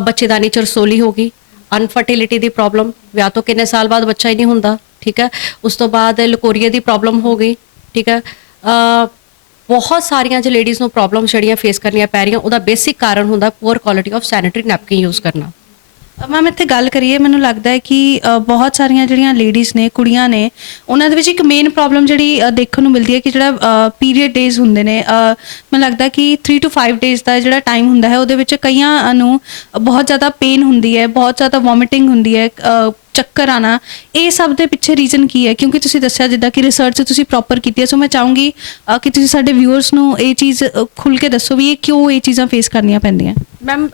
ਬੱਚੇਦਾਨੀ 'ਚ ਰਸੋਲੀ ਹੋ ਗਈ, ਅਨਫਰਟੀਲਿਟੀ ਦੀ ਪ੍ਰੋਬਲਮ, ਵਿਆਹ ਤੋਂ ਕਿੰਨੇ ਸਾਲ ਬਾਅਦ ਬੱਚਾ ਹੀ ਨਹੀਂ ਹੁੰਦਾ, ਠੀਕ ਹੈ। ਉਸ ਤੋਂ ਬਾਅਦ ਲਕੋਰੀਏ ਦੀ ਪ੍ਰੋਬਲਮ ਹੋ ਗਈ, ਠੀਕ ਹੈ। ਬਹੁਤ ਸਾਰੀਆਂ ਜੇ ਲੇਡੀਜ਼ ਨੂੰ ਪ੍ਰੋਬਲਮਸ ਜਿਹੜੀਆਂ ਫੇਸ ਕਰਨੀਆਂ ਪੈ ਰਹੀਆਂ, ਉਹਦਾ ਬੇਸਿਕ ਕਾਰਨ ਹੁੰਦਾ poor quality of sanitary napkin use ਕਰਨਾ। ਮੈਮ ਇੱਥੇ ਗੱਲ ਕਰੀਏ, ਮੈਨੂੰ ਲੱਗਦਾ ਹੈ ਕਿ ਬਹੁਤ ਸਾਰੀਆਂ ਜਿਹੜੀਆਂ ਲੇਡੀਜ਼ ਨੇ, ਕੁੜੀਆਂ ਨੇ, ਉਹਨਾਂ ਦੇ ਵਿੱਚ ਇੱਕ ਮੇਨ ਪ੍ਰੋਬਲਮ ਜਿਹੜੀ ਦੇਖਣ ਨੂੰ ਮਿਲਦੀ ਹੈ ਕਿ ਜਿਹੜਾ ਪੀਰੀਅਡ ਡੇਜ਼ ਹੁੰਦੇ ਨੇ, ਮੈਨੂੰ ਲੱਗਦਾ ਕਿ 3 to 5 ਡੇਜ਼ ਦਾ ਜਿਹੜਾ ਟਾਈਮ ਹੁੰਦਾ ਹੈ, ਉਹਦੇ ਵਿੱਚ ਕਈਆਂ ਨੂੰ ਬਹੁਤ ਜ਼ਿਆਦਾ ਪੇਨ ਹੁੰਦੀ ਹੈ, ਬਹੁਤ ਜ਼ਿਆਦਾ ਵੋਮਿਟਿੰਗ ਹੁੰਦੀ ਹੈ, ਚੱਕਰ ਆਣਾ। ਇਹ ਸਭ ਦੇ ਪਿੱਛੇ ਰੀਜ਼ਨ ਕੀ ਹੈ? ਕਿਉਂਕਿ ਤੁਸੀਂ ਦੱਸਿਆ ਜਿੱਦਾਂ ਕਿ ਰਿਸਰਚ ਤੁਸੀਂ ਪ੍ਰੋਪਰ ਕੀਤੀ ਹੈ, ਸੋ ਮੈਂ ਚਾਹੂੰਗੀ ਕਿ ਤੁਸੀਂ ਸਾਡੇ ਵਿਊਅਰਸ ਨੂੰ ਇਹ ਚੀਜ਼ ਖੁੱਲ੍ਹ ਕੇ ਦੱਸੋ ਵੀ ਇਹ ਕਿਉਂ ਇਹ ਚੀਜ਼ਾਂ ਫੇਸ ਕਰਨੀਆਂ ਪੈਂਦੀਆਂ। ਮੈਮ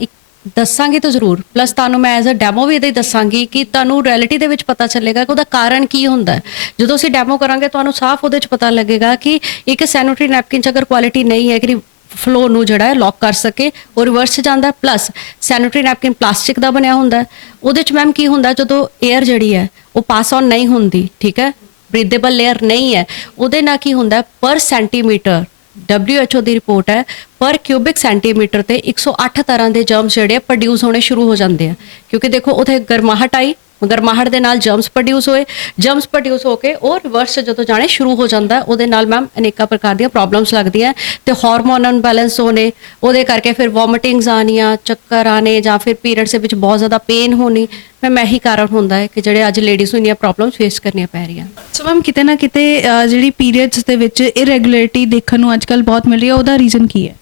ਇੱਕ ਦੱਸਾਂਗੀ ਤਾਂ ਜ਼ਰੂਰ, ਪਲੱਸ ਤੁਹਾਨੂੰ ਮੈਂ ਐਜ਼ ਅ ਡੈਮੋ ਵੀ ਇਹਦਾ ਹੀ ਦੱਸਾਂਗੀ ਕਿ ਤੁਹਾਨੂੰ ਰਿਐਲਿਟੀ ਦੇ ਵਿੱਚ ਪਤਾ ਚੱਲੇਗਾ ਕਿ ਉਹਦਾ ਕਾਰਨ ਕੀ ਹੁੰਦਾ। ਜਦੋਂ ਅਸੀਂ ਡੈਮੋ ਕਰਾਂਗੇ ਤੁਹਾਨੂੰ ਸਾਫ਼ ਉਹਦੇ 'ਚ ਪਤਾ ਲੱਗੇਗਾ ਕਿ ਇੱਕ ਸੈਨੀਟਰੀ ਨੈਪਕਿਨ 'ਚ ਅਗਰ ਕੁਆਲਿਟੀ ਨਹੀਂ ਹੈ ਕਿ ਫਲੋ ਨੂੰ ਜਿਹੜਾ ਹੈ ਲੌਕ ਕਰ ਸਕੇ, ਉਹ ਰਿਵਰਸ 'ਚ ਜਾਂਦਾ। ਪਲੱਸ ਸੈਨੀਟਰੀ ਨੈਪਕਿਨ ਪਲਾਸਟਿਕ ਦਾ ਬਣਿਆ ਹੁੰਦਾ, ਉਹਦੇ 'ਚ ਮੈਮ ਕੀ ਹੁੰਦਾ, ਜਦੋਂ ਏਅਰ ਜਿਹੜੀ ਹੈ ਉਹ ਪਾਸ ਔਨ ਨਹੀਂ ਹੁੰਦੀ, ਠੀਕ ਹੈ, ਬਰੀਥੇਬਲ ਲੇਅਰ ਨਹੀਂ ਹੈ, ਉਹਦੇ ਨਾਲ ਕੀ ਹੁੰਦਾ ਪਰ ਸੈਂਟੀਮੀਟਰ, WHO ਦੀ ਰਿਪੋਰਟ ਹੈ, ਪਰ ਕਿਊਬਿਕ ਸੈਂਟੀਮੀਟਰ ਤੇ 108 ਤਰ੍ਹਾਂ ਦੇ ਜਰਮਸ ਜਿਹੜੇ ਪ੍ਰੋਡਿਊਸ ਹੋਣੇ ਸ਼ੁਰੂ ਹੋ ਜਾਂਦੇ ਆ। ਕਿਉਂਕਿ ਦੇਖੋ ਉੱਥੇ ਗਰਮਾਹਟ ਆਈ, ਗਰਮਾਹਟ ਦੇ ਨਾਲ ਜਰਮਸ ਪ੍ਰੋਡਿਊਸ ਹੋਏ, ਜਰਮਸ ਪ੍ਰੋਡਿਊਸ ਹੋ ਕੇ ਉਹ ਰਿਵਰਸ ਜਦੋਂ ਜਾਣੇ ਸ਼ੁਰੂ ਹੋ ਜਾਂਦਾ, ਉਹਦੇ ਨਾਲ ਮੈਮ ਅਨੇਕਾਂ ਪ੍ਰਕਾਰ ਦੀਆਂ ਪ੍ਰੋਬਲਮਸ ਲੱਗਦੀਆਂ ਤੇ ਹਾਰਮੋਨ ਅਨਬੈਲੈਂਸ ਹੋਣੇ, ਉਹਦੇ ਕਰਕੇ ਫਿਰ ਵੋਮਿਟਿੰਗਸ ਆਉਣੀਆਂ, ਚੱਕਰ ਆਣੇ, ਜਾਂ ਫਿਰ ਪੀਰੀਅਡਸ ਦੇ ਵਿੱਚ ਬਹੁਤ ਜ਼ਿਆਦਾ ਪੇਨ ਹੋਣੀ। ਮੈਮ ਇਹੀ ਕਾਰਨ ਹੁੰਦਾ ਹੈ ਕਿ ਜਿਹੜੇ ਅੱਜ ਲੇਡੀਜ਼ ਨੂੰ ਇੰਨੀਆਂ ਪ੍ਰੋਬਲਮਸ ਫੇਸ ਕਰਨੀਆਂ ਪੈ ਰਹੀਆਂ। ਸੋ ਮੈਮ ਕਿਤੇ ਨਾ ਕਿਤੇ ਜਿਹੜੀ ਪੀਰੀਅਡਸ ਦੇ ਵਿੱਚ ਇਰੈਗੂਲਰਿਟੀ ਦੇਖਣ ਨੂੰ ਅੱਜ ਕੱਲ੍ਹ ਬਹੁਤ ਮਿਲ ਰਹੀ ਹੈ, ਉਹਦਾ ਰੀਜ਼ਨ ਕੀ ਹੈ?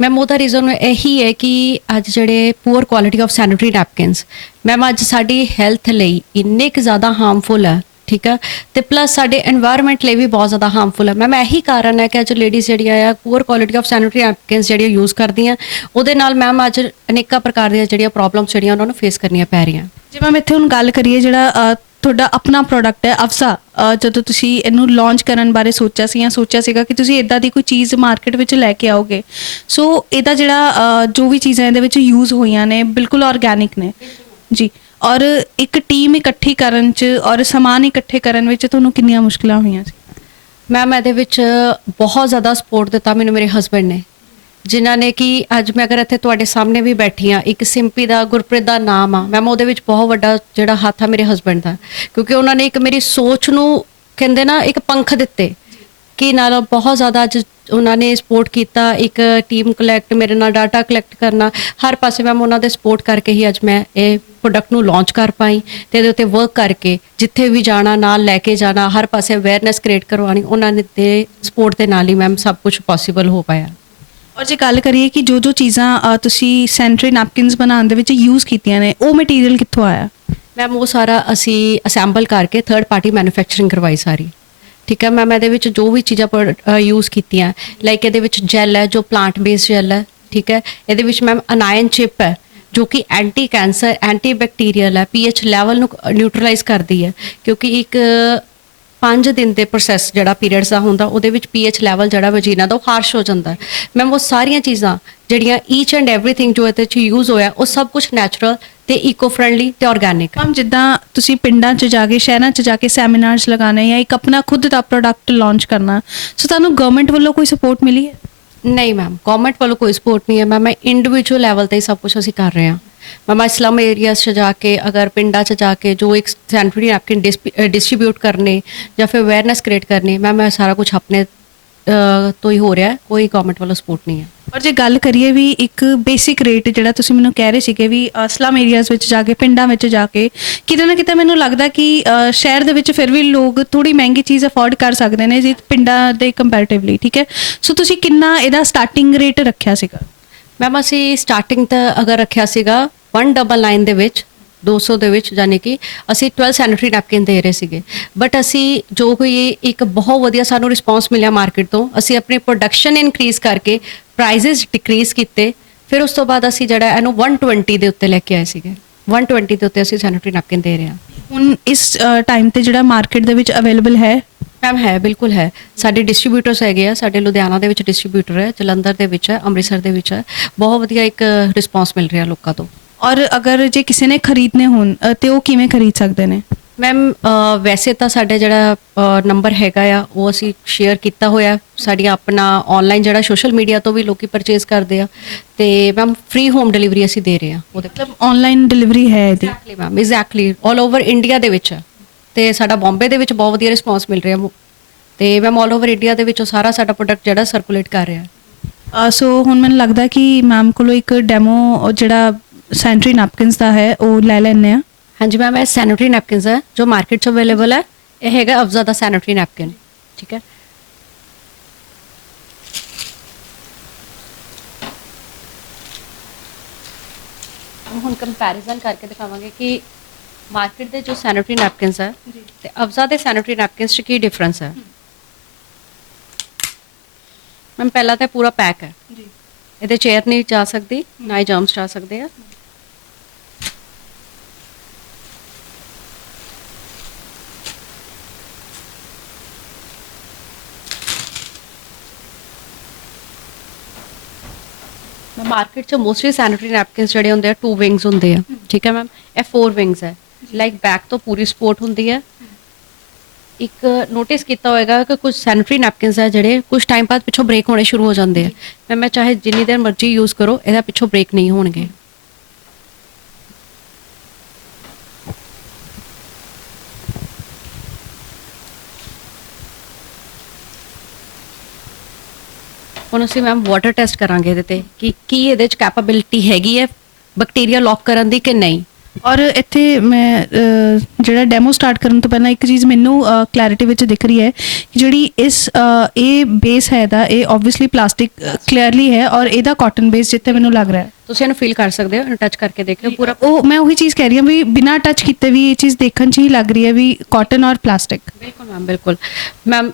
ਮੈਮ ਉਹਦਾ ਰੀਜ਼ਨ ਇਹੀ ਹੈ ਕਿ ਅੱਜ ਜਿਹੜੇ poor quality of sanitary napkins ma'am ਅੱਜ ਸਾਡੀ ਹੈਲਥ ਲਈ ਇੰਨੇ ਕੁ ਜ਼ਿਆਦਾ ਹਾਰਮਫੁਲ ਹੈ, ਠੀਕ ਆ ਤੇ ਪਲੱਸ ਸਾਡੇ এনवायरमेंट ਲਈ ਵੀ ਬਹੁਤ ਜ਼ਿਆਦਾ ਹਾਰਮਫੁਲ ਹੈ ਮੈਮ ਇਹੀ ਕਾਰਨ ਹੈ ਕਿ ਅੱਜ ਲੇਡੀਜ਼ ਜਿਹੜੀਆਂ ਆ poor quality of sanitary napkins ਜਿਹੜੀਆਂ ਯੂਜ਼ ਕਰਦੀਆਂ ਉਹਦੇ ਨਾਲ ਮੈਮ ਅੱਜ ਅਨੇਕਾਂ ਪ੍ਰਕਾਰ ਦੀਆਂ ਜਿਹੜੀਆਂ ਪ੍ਰੋਬਲਮਸ ਜਿਹੜੀਆਂ ਉਹਨਾਂ ਨੂੰ ਫੇਸ ਕਰਨੀਆਂ ਪੈ ਰਹੀਆਂ ਜੇ ਮੈਂ ਇੱਥੇ ਹੁਣ ਗੱਲ ਕਰੀਏ ਜਿਹੜਾ ਤੁਹਾਡਾ ਆਪਣਾ ਪ੍ਰੋਡਕਟ ਹੈ ਅਫਸਾ, ਜਦੋਂ ਤੁਸੀਂ ਇਹਨੂੰ ਲਾਂਚ ਕਰਨ ਬਾਰੇ ਸੋਚਿਆ ਸੀ ਜਾਂ ਸੋਚਿਆ ਸੀਗਾ ਕਿ ਤੁਸੀਂ ਇਦਾਂ ਦੀ ਕੋਈ ਚੀਜ਼ ਮਾਰਕੀਟ ਵਿੱਚ ਲੈ ਕੇ ਆਓਗੇ, ਸੋ ਇਹਦਾ ਜਿਹੜਾ ਜੋ ਵੀ ਚੀਜ਼ਾਂ ਇਹਦੇ ਵਿੱਚ ਯੂਜ਼ ਹੋਈਆਂ ਨੇ ਬਿਲਕੁਲ ਆਰਗੈਨਿਕ ਨੇ ਜੀ, ਔਰ ਇੱਕ ਟੀਮ ਇਕੱਠੀ ਕਰਨ 'ਚ ਔਰ ਸਮਾਨ ਇਕੱਠੇ ਕਰਨ ਵਿੱਚ ਤੁਹਾਨੂੰ ਕਿੰਨੀਆਂ ਮੁਸ਼ਕਲਾਂ ਹੋਈਆਂ ਸੀ? ਮੈਮ ਇਹਦੇ ਵਿੱਚ ਬਹੁਤ ਜ਼ਿਆਦਾ ਸਪੋਰਟ ਦਿੱਤਾ ਮੈਨੂੰ ਮੇਰੇ ਹਸਬੈਂਡ ਨੇ, ਜਿਨ੍ਹਾਂ ਨੇ ਕਿ ਅੱਜ ਮੈਂ ਅਗਰ ਇੱਥੇ ਤੁਹਾਡੇ ਸਾਹਮਣੇ ਵੀ ਬੈਠੀ ਹਾਂ, ਇੱਕ ਸਿੰਪੀ ਦਾ ਗੁਰਪ੍ਰੀਤ ਦਾ ਨਾਮ ਆ ਮੈਮ, ਉਹਦੇ ਵਿੱਚ ਬਹੁਤ ਵੱਡਾ ਜਿਹੜਾ ਹੱਥ ਆ ਮੇਰੇ ਹਸਬੈਂਡ ਦਾ, ਕਿਉਂਕਿ ਉਹਨਾਂ ਨੇ ਇੱਕ ਮੇਰੀ ਸੋਚ ਨੂੰ ਕਹਿੰਦੇ ਨਾ ਇੱਕ ਪੰਖ ਦਿੱਤੇ ਕਿ ਨਾਲ ਬਹੁਤ ਜ਼ਿਆਦਾ ਅੱਜ ਉਹਨਾਂ ਨੇ ਸਪੋਰਟ ਕੀਤਾ, ਇੱਕ ਟੀਮ ਕਲੈਕਟ ਮੇਰੇ ਨਾਲ ਡਾਟਾ ਕਲੈਕਟ ਕਰਨਾ, ਹਰ ਪਾਸੇ ਮੈਮ ਉਹਨਾਂ ਦੇ ਸਪੋਰਟ ਕਰਕੇ ਹੀ ਅੱਜ ਮੈਂ ਇਹ ਪ੍ਰੋਡਕਟ ਨੂੰ ਲਾਂਚ ਕਰ ਪਾਈ ਤੇ ਇਹਦੇ ਉੱਤੇ ਵਰਕ ਕਰਕੇ ਜਿੱਥੇ ਵੀ ਜਾਣਾ ਨਾਲ ਲੈ ਕੇ ਜਾਣਾ, ਹਰ ਪਾਸੇ ਅਵੇਅਰਨੈਸ ਕ੍ਰੀਏਟ ਕਰਵਾਉਣੀ, ਉਹਨਾਂ ਨੇ ਦੇ ਸਪੋਰਟ ਦੇ ਨਾਲ ਹੀ ਮੈਮ ਸਭ ਕੁਝ ਪੋਸੀਬਲ ਹੋ ਪਾਇਆ। ਔਰ ਜੇ ਗੱਲ ਕਰੀਏ ਕਿ ਜੋ ਚੀਜ਼ਾਂ ਤੁਸੀਂ ਸੈਨੀਟਰੀ ਨੈਪਕਿਨਸ ਬਣਾਉਣ ਦੇ ਵਿੱਚ ਯੂਜ਼ ਕੀਤੀਆਂ ਨੇ, ਉਹ ਮਟੀਰੀਅਲ ਕਿੱਥੋਂ ਆਇਆ? ਮੈਮ ਉਹ ਸਾਰਾ ਅਸੀਂ ਅਸੈਂਬਲ ਕਰਕੇ ਥਰਡ ਪਾਰਟੀ ਮੈਨੂਫੈਕਚਰਿੰਗ ਕਰਵਾਈ ਸਾਰੀ, ਠੀਕ ਹੈ ਮੈਮ। ਇਹਦੇ ਵਿੱਚ ਜੋ ਵੀ ਚੀਜ਼ਾਂ ਯੂਜ਼ ਕੀਤੀਆਂ ਲਾਈਕ ਇਹਦੇ ਵਿੱਚ ਜੈਲ ਹੈ ਜੋ ਪਲਾਂਟ ਬੇਸਡ ਜੈਲ ਹੈ, ਠੀਕ ਹੈ। ਇਹਦੇ ਵਿੱਚ ਮੈਮ ਅਨਾਇਨ ਚਿਪ ਹੈ ਜੋ ਕਿ ਐਂਟੀ ਕੈਂਸਰ ਐਂਟੀ ਬੈਕਟੀਰੀਅਲ ਹੈ, ਪੀਐਚ ਲੈਵਲ ਨੂੰ ਨਿਊਟਰਲਾਈਜ਼ ਕਰਦੀ ਹੈ, ਕਿਉਂਕਿ ਇੱਕ 5 ਦਿਨ ਦੇ ਪ੍ਰੋਸੈਸ ਜਿਹੜਾ ਪੀਰੀਅਡਸ ਦਾ ਹੁੰਦਾ ਉਹਦੇ ਵਿੱਚ ਪੀਐਚ ਲੈਵਲ ਜਿਹੜਾ ਵਜੀਨਾ ਦਾ ਉਹ ਹਾਰਸ਼ ਹੋ ਜਾਂਦਾ ਮੈਮ। ਉਹ ਸਾਰੀਆਂ ਚੀਜ਼ਾਂ ਜਿਹੜੀਆਂ ਈਚ ਐਂਡ ਐਵਰੀਥਿੰਗ ਜੋ ਇਹਦੇ 'ਚ ਯੂਜ਼ ਹੋਇਆ ਉਹ ਸਭ ਕੁਝ ਨੈਚੁਰਲ ਤੇ ਇਕੋ ਫ੍ਰੈਂਡਲੀ ਤੇ ਆਰਗੈਨਿਕ। ਮੈਮ ਜਿੱਦਾਂ ਤੁਸੀਂ ਪਿੰਡਾਂ 'ਚ ਜਾ ਕੇ ਸ਼ਹਿਰਾਂ 'ਚ ਜਾ ਕੇ ਸੈਮੀਨਾਰਸ ਲਗਾਉਣੇ ਜਾਂ ਇੱਕ ਆਪਣਾ ਖੁਦ ਦਾ ਪ੍ਰੋਡਕਟ ਲਾਂਚ ਕਰਨਾ, ਸੋ ਤੁਹਾਨੂੰ ਗਵਰਨਮੈਂਟ ਵੱਲੋਂ ਕੋਈ ਸਪੋਰਟ ਮਿਲੀ ਹੈ? ਨਹੀਂ ਮੈਮ, ਗਵਰਨਮੈਂਟ ਵੱਲੋਂ ਕੋਈ ਸਪੋਰਟ ਨਹੀਂ ਹੈ ਮੈਮ। ਮੈਂ ਇੰਡੀਵਿਜੂਅਲ ਲੈਵਲ ਤੇ ਹੀ ਸਭ ਕੁਝ ਅਸੀਂ ਕਰ ਰਹੇ ਹਾਂ ਮੈਮ। ਸਲਮ ਏਰੀਆਜ਼ 'ਚ ਜਾ ਕੇ ਅਗਰ ਪਿੰਡਾਂ 'ਚ ਜਾ ਕੇ ਜੋ ਇੱਕ ਸੈਨੀਟਰੀ ਨੈਪਕਿਨ ਡਿਸਟਰੀਬਿਊਟ ਕਰਨੇ ਜਾਂ ਫਿਰ ਅਵੇਅਰਨੈਸ ਕ੍ਰੀਏਟ ਕਰਨੀ, ਮੈਮ ਇਹ ਸਾਰਾ ਕੁਝ ਆਪਣੇ ਤੋਂ ਹੀ ਹੋ ਰਿਹਾ, ਕੋਈ ਗਵਰਨਮੈਂਟ ਵੱਲੋਂ ਸਪੋਰਟ ਨਹੀਂ ਹੈ। ਔਰ ਜੇ ਗੱਲ ਕਰੀਏ ਵੀ ਇੱਕ ਬੇਸਿਕ ਰੇਟ ਜਿਹੜਾ ਤੁਸੀਂ ਮੈਨੂੰ ਕਹਿ ਰਹੇ ਸੀਗੇ ਵੀ ਸਲਮ ਏਰੀਆਜ਼ ਵਿੱਚ ਜਾ ਕੇ ਪਿੰਡਾਂ ਵਿੱਚ ਜਾ ਕੇ ਕਿਤੇ ਨਾ ਕਿਤੇ ਮੈਨੂੰ ਲੱਗਦਾ ਕਿ ਸ਼ਹਿਰ ਦੇ ਵਿੱਚ ਫਿਰ ਵੀ ਲੋਕ ਥੋੜੀ ਮਹਿੰਗੀ ਚੀਜ਼ ਅਫੋਰਡ ਕਰ ਸਕਦੇ ਨੇ ਜੀ ਪਿੰਡਾਂ ਦੇ ਕੰਪੈਰੀਟਿਵਲੀ, ਠੀਕ ਹੈ। ਸੋ ਤੁਸੀਂ ਕਿੰਨਾ ਇਹਦਾ ਸਟਾਰਟਿੰਗ ਰੇਟ ਰੱਖਿਆ ਸੀਗਾ? ਮੈਮ ਅਸੀਂ ਸਟਾਰਟਿੰਗ ਤਾਂ ਅਗਰ ਰੱਖਿਆ ਸੀਗਾ 199 ਦੇ ਵਿੱਚ 200 ਦੇ ਵਿੱਚ, ਯਾਨੀ ਕਿ ਅਸੀਂ 12 ਸੈਨੀਟਰੀ ਨੈਪਕਿਨ ਦੇ ਰਹੇ ਸੀਗੇ, ਬਟ ਅਸੀਂ ਜੋ ਕੋਈ ਇੱਕ ਬਹੁਤ ਵਧੀਆ ਸਾਨੂੰ ਰਿਸਪੌਂਸ ਮਿਲਿਆ ਮਾਰਕੀਟ ਤੋਂ, ਅਸੀਂ ਆਪਣੀ ਪ੍ਰੋਡਕਸ਼ਨ ਇਨਕਰੀਜ਼ ਕਰਕੇ ਪ੍ਰਾਈਸਿਸ ਡਿਕਰੀਜ਼ ਕੀਤੇ, ਫਿਰ ਉਸ ਤੋਂ ਬਾਅਦ ਅਸੀਂ ਜਿਹੜਾ ਇਹਨੂੰ 120 ਦੇ ਉੱਤੇ ਲੈ ਕੇ ਆਏ ਸੀਗੇ। 120 ਦੇ ਉੱਤੇ ਅਸੀਂ ਸੈਨੀਟਰੀ ਨੈਪਕਿਨ ਦੇ ਰਹੇ ਹਾਂ। ਹੁਣ ਇਸ ਟਾਈਮ ਤੇ ਜਿਹੜਾ ਮਾਰਕੀਟ ਦੇ ਵਿੱਚ ਅਵੇਲੇਬਲ ਹੈ? ਮੈਮ ਹੈ, ਬਿਲਕੁਲ ਹੈ। ਸਾਡੇ ਡਿਸਟਰੀਬਿਊਟਰਸ ਹੈਗੇ ਆ, ਸਾਡੇ ਲੁਧਿਆਣਾ ਦੇ ਵਿੱਚ ਡਿਸਟਰੀਬਿਊਟਰ ਹੈ, ਜਲੰਧਰ ਦੇ ਵਿੱਚ ਹੈ, ਅੰਮ੍ਰਿਤਸਰ ਦੇ ਵਿੱਚ ਹੈ। ਬਹੁਤ ਵਧੀਆ ਇੱਕ ਰਿਸਪੌਂਸ ਮਿਲ ਰਿਹਾ ਲੋਕਾਂ ਤੋਂ। ਔਰ ਅਗਰ ਜੇ ਕਿਸੇ ਨੇ ਖਰੀਦਨੇ ਹੋਣ ਤੇ ਉਹ ਕਿਵੇਂ ਖਰੀਦ ਸਕਦੇ ਨੇ? ਮੈਮ ਵੈਸੇ ਤਾਂ ਸਾਡਾ ਜਿਹੜਾ ਨੰਬਰ ਹੈਗਾ ਆ ਉਹ ਅਸੀਂ ਸ਼ੇਅਰ ਕੀਤਾ ਹੋਇਆ, ਸਾਡੀਆਂ ਆਪਣਾ ਆਨਲਾਈਨ ਜਿਹੜਾ ਸੋਸ਼ਲ ਮੀਡੀਆ ਤੋਂ ਵੀ ਲੋਕੀ ਪਰਚੇਸ ਕਰਦੇ ਆ, ਤੇ ਮੈਮ ਫ੍ਰੀ ਹੋਮ ਡਿਲੀਵਰੀ ਅਸੀਂ ਦੇ ਰਹੇ ਹਾਂ। ਉਹਦੇ ਮਤਲਬ ਆਨਲਾਈਨ ਡਿਲੀਵਰੀ ਹੈ ਇਹਦੀ? Exactly ma'am, exactly all over India ਦੇ ਵਿੱਚ ਹੈ, ਤੇ ਸਾਡਾ ਬੰਬੇ ਦੇ ਵਿੱਚ ਬਹੁਤ ਵਧੀਆ ਰਿਸਪੌਂਸ ਮਿਲ ਰਿਹਾ, ਤੇ ਮੈਮ ਆਲ ਓਵਰ ਇੰਡੀਆ ਦੇ ਵਿੱਚੋਂ ਸਾਰਾ ਸਾਡਾ ਪ੍ਰੋਡਕਟ ਜਿਹੜਾ ਸਰਕੂਲੇਟ ਕਰ ਰਿਹਾ। ਸੋ ਹੁਣ ਮੈਨੂੰ ਲੱਗਦਾ ਕਿ ਮੈਮ ਕੋਲੋਂ ਇੱਕ ਡੈਮੋ ਜਿਹੜਾ ਸੈਨੀਟਰੀ ਨੈਪਕਿਨਸ ਦਾ ਹੈ ਉਹ ਲੈ ਲੈਂਦੇ ਆ। ਹਾਂਜੀ ਮੈਮ, ਇਹ ਸੈਨੀਟਰੀ ਨੈਪਕਿਨਸ ਹੈ ਜੋ ਮਾਰਕੀਟ 'ਚ ਅਵੇਲੇਬਲ ਹੈ। ਇਹ ਹੈਗਾ ਅਫਜ਼ਾ ਦਾ ਸੈਨੀਟਰੀ ਨੈਪਕਿਨ, ਠੀਕ ਹੈ। ਹੁਣ ਕੰਪੈਰੀਜ਼ਨ ਕਰਕੇ ਦਿਖਾਵਾਂਗੇ ਕਿ ਮਾਰਕੀਟ ਦੇ ਜੋ ਸੈਨੀਟਰੀ ਨੈਪਕਿਨਸ ਹੈ ਤੇ ਅਫਜ਼ਾ ਦੇ ਸੈਨੀਟਰੀ ਨੈਪਕਿਨਸ 'ਚ ਕੀ ਡਿਫਰੈਂਸ ਹੈ। ਮੈਮ ਪਹਿਲਾਂ ਤਾਂ ਪੂਰਾ ਪੈਕ ਹੈ, ਇਹਦੇ ਚੇਅਰ ਨਹੀਂ ਜਾ ਸਕਦੀ, ਨਾ ਹੀ ਜਰਮਸ ਜਾ ਸਕਦੇ ਆ। ਮਾਰਕੀਟ 'ਚ ਮੋਸਟਲੀ ਸੈਨੀਟਰੀ ਨੈਪਕਿਨਸ ਜਿਹੜੇ ਹੁੰਦੇ ਆ 2 ਵਿੰਗਸ ਹੁੰਦੇ ਆ, ਠੀਕ ਹੈ ਮੈਮ। ਇਹ 4 ਵਿੰਗਸ ਹੈ, ਲਾਈਕ ਬੈਕ ਤੋਂ ਪੂਰੀ ਸਪੋਰਟ ਹੁੰਦੀ ਹੈ। ਇੱਕ ਨੋਟਿਸ ਕੀਤਾ ਹੋਏਗਾ ਕਿ ਕੁਝ ਸੈਨੀਟਰੀ ਨੈਪਕਿਨਸ ਹੈ ਜਿਹੜੇ ਕੁਝ ਟਾਈਮ ਬਾਅਦ ਪਿੱਛੋਂ ਬ੍ਰੇਕ ਹੋਣੇ ਸ਼ੁਰੂ ਹੋ ਜਾਂਦੇ ਆ। ਮੈਂ ਚਾਹੇ ਜਿੰਨੀ ਦੇਰ ਮਰਜ਼ੀ ਯੂਜ਼ ਕਰੋ, ਇਹਦਾ ਪਿੱਛੋਂ ਬ੍ਰੇਕ ਨਹੀਂ ਹੋਣਗੇ। ਹੁਣ ਅਸੀਂ ਮੈਮ ਵਾਟਰ ਟੈਸਟ ਕਰਾਂਗੇ ਇਹਦੇ ਤੇ ਕਿ ਕੀ ਇਹਦੇ 'ਚ ਕੈਪੇਬਿਲਿਟੀ ਹੈਗੀ ਹੈ ਬੈਕਟੀਰੀਆ ਲੌਕ ਕਰਨ ਦੀ ਕਿ ਨਹੀਂ। ਔਰ ਇੱਥੇ ਮੈਂ ਜਿਹੜਾ ਡੈਮੋ ਸਟਾਰਟ ਕਰਨ ਤੋਂ ਪਹਿਲਾਂ ਇੱਕ ਚੀਜ਼ ਮੈਨੂੰ ਕਲੈਰਿਟੀ ਵਿੱਚ ਦਿਖ ਰਹੀ ਹੈ ਕਿ ਜਿਹੜੀ ਇਹ ਬੇਸ ਹੈ ਦਾ ਇਹ ਆਬਵੀਅਸਲੀ ਪਲਾਸਟਿਕ ਕਲੀਅਰਲੀ ਹੈ ਔਰ ਇਹਦਾ ਕਾਟਨ ਬੇਸ ਜਿੱਥੇ ਮੈਨੂੰ ਲੱਗ ਰਿਹਾ ਹੈ। ਤੁਸੀਂ ਇਹਨੂੰ ਫੀਲ ਕਰ ਸਕਦੇ ਹੋ, ਇਹਨੂੰ ਟੱਚ ਕਰਕੇ ਦੇਖ ਲਓ ਪੂਰਾ। ਉਹ ਮੈਂ ਉਹੀ ਚੀਜ਼ ਕਹਿ ਰਹੀ ਹਾਂ ਵੀ ਬਿਨਾਂ ਟੱਚ ਕੀਤੇ ਵੀ ਇਹ ਚੀਜ਼ ਦੇਖਣ 'ਚ ਹੀ ਲੱਗ ਰਹੀ ਹੈ ਵੀ ਕਾਟਨ ਔਰ ਪਲਾਸਟਿਕ। ਬਿਲਕੁਲ ਮੈਮ, ਬਿਲਕੁਲ ਮੈਮ।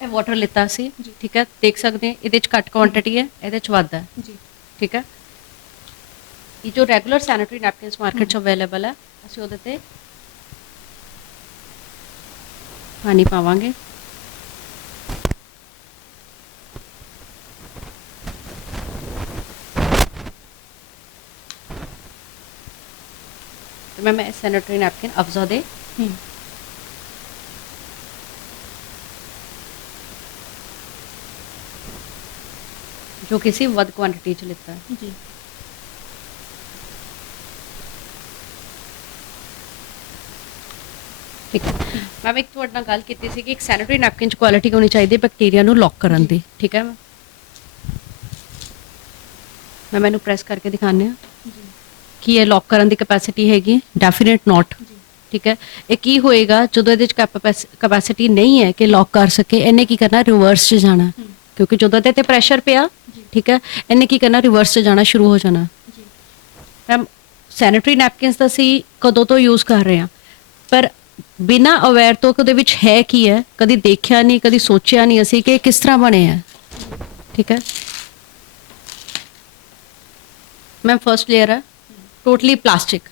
ਇਹ ਵਾਟਰ ਲਿੱਤਾ ਸੀ, ਠੀਕ ਹੈ, ਦੇਖ ਸਕਦੇ ਹਾਂ ਇਹਦੇ 'ਚ ਘੱਟ ਕੁਆਂਟੀਟੀ ਹੈ, ਇਹਦੇ 'ਚ ਵੱਧ ਹੈ ਜੀ, ਠੀਕ ਹੈ। ਇਹ ਜੋ ਰੈਗੂਲਰ ਸੈਨੀਟਰੀ ਨੈਪਕਿਨਸ ਮਾਰਕੀਟ 'ਚ ਅਵੇਲੇਬਲ ਹੈ, ਅਸੀਂ ਉਹਦੇ ਤੇ ਪਾਣੀ ਪਾਵਾਂਗੇ। ਤੇ ਮੈਂ ਇਹ ਸੈਨੀਟਰੀ ਨੈਪਕਿਨ ਅਫਜ਼ਾ ਦੇ ਜੋ ਕਿਸੇ ਵੱਧ ਕੁਆਂਟੀਟੀ 'ਚ ਲਿੱਤਾ ਹੈ ਜੀ। ਠੀਕ ਹੈ ਮੈਂ ਇੱਕ ਤੁਹਾਡੇ ਨਾਲ ਗੱਲ ਕੀਤੀ ਸੀ ਕਿ ਇੱਕ ਸੈਨੀਟਰੀ ਨੈਪਕਿਨ 'ਚ ਕੁਆਲਿਟੀ ਹੋਣੀ ਚਾਹੀਦੀ ਹੈ ਬੈਕਟੀਰੀਆ ਨੂੰ ਲੌਕ ਕਰਨ ਦੀ, ਠੀਕ ਹੈ। ਮੈਂ ਮੈਨੂੰ ਪ੍ਰੈਸ ਕਰਕੇ ਦਿਖਾਉਂਦੇ ਹਾਂ ਕਿ ਇਹ ਲੌਕ ਕਰਨ ਦੀ ਕੈਪੈਸਿਟੀ ਹੈਗੀ, ਡੈਫੀਨੇਟ ਨੋਟ, ਠੀਕ ਹੈ। ਇਹ ਕੀ ਹੋਏਗਾ ਜਦੋਂ ਇਹਦੇ 'ਚ ਕੈਪੈਸਿਟੀ ਨਹੀਂ ਹੈ ਕਿ ਲੌਕ ਕਰ ਸਕੇ, ਇਹਨੇ ਕੀ ਕਰਨਾ, ਰਿਵਰਸ 'ਚ ਜਾਣਾ, ਕਿਉਂਕਿ ਜਦੋਂ ਇਹਦੇ ਤੇ ਪ੍ਰੈਸ਼ਰ ਪਿਆ, ਠੀਕ ਹੈ, ਇਹਨੇ ਕੀ ਕਰਨਾ, ਰਿਵਰਸ 'ਚ ਜਾਣਾ ਸ਼ੁਰੂ ਹੋ ਜਾਣਾ। ਮੈਮ ਸੈਨੀਟਰੀ ਨੈਪਕਿਨਸ ਤਾਂ ਅਸੀਂ ਕਦੋਂ ਤੋਂ ਯੂਜ਼ ਕਰ ਰਹੇ ਹਾਂ, ਪਰ ਬਿਨਾਂ ਅਵੇਅਰ ਤੋਂ ਕਿ ਉਹਦੇ ਵਿੱਚ ਹੈ ਕੀ ਹੈ, ਕਦੀ ਦੇਖਿਆ ਨਹੀਂ, ਕਦੀ ਸੋਚਿਆ ਨਹੀਂ ਅਸੀਂ ਕਿ ਇਹ ਕਿਸ ਤਰ੍ਹਾਂ ਬਣੇ ਆ, ਠੀਕ ਹੈ। ਮੈਮ ਫਰਸਟ ਲੇਅਰ ਹੈ ਟੋਟਲੀ ਪਲਾਸਟਿਕ,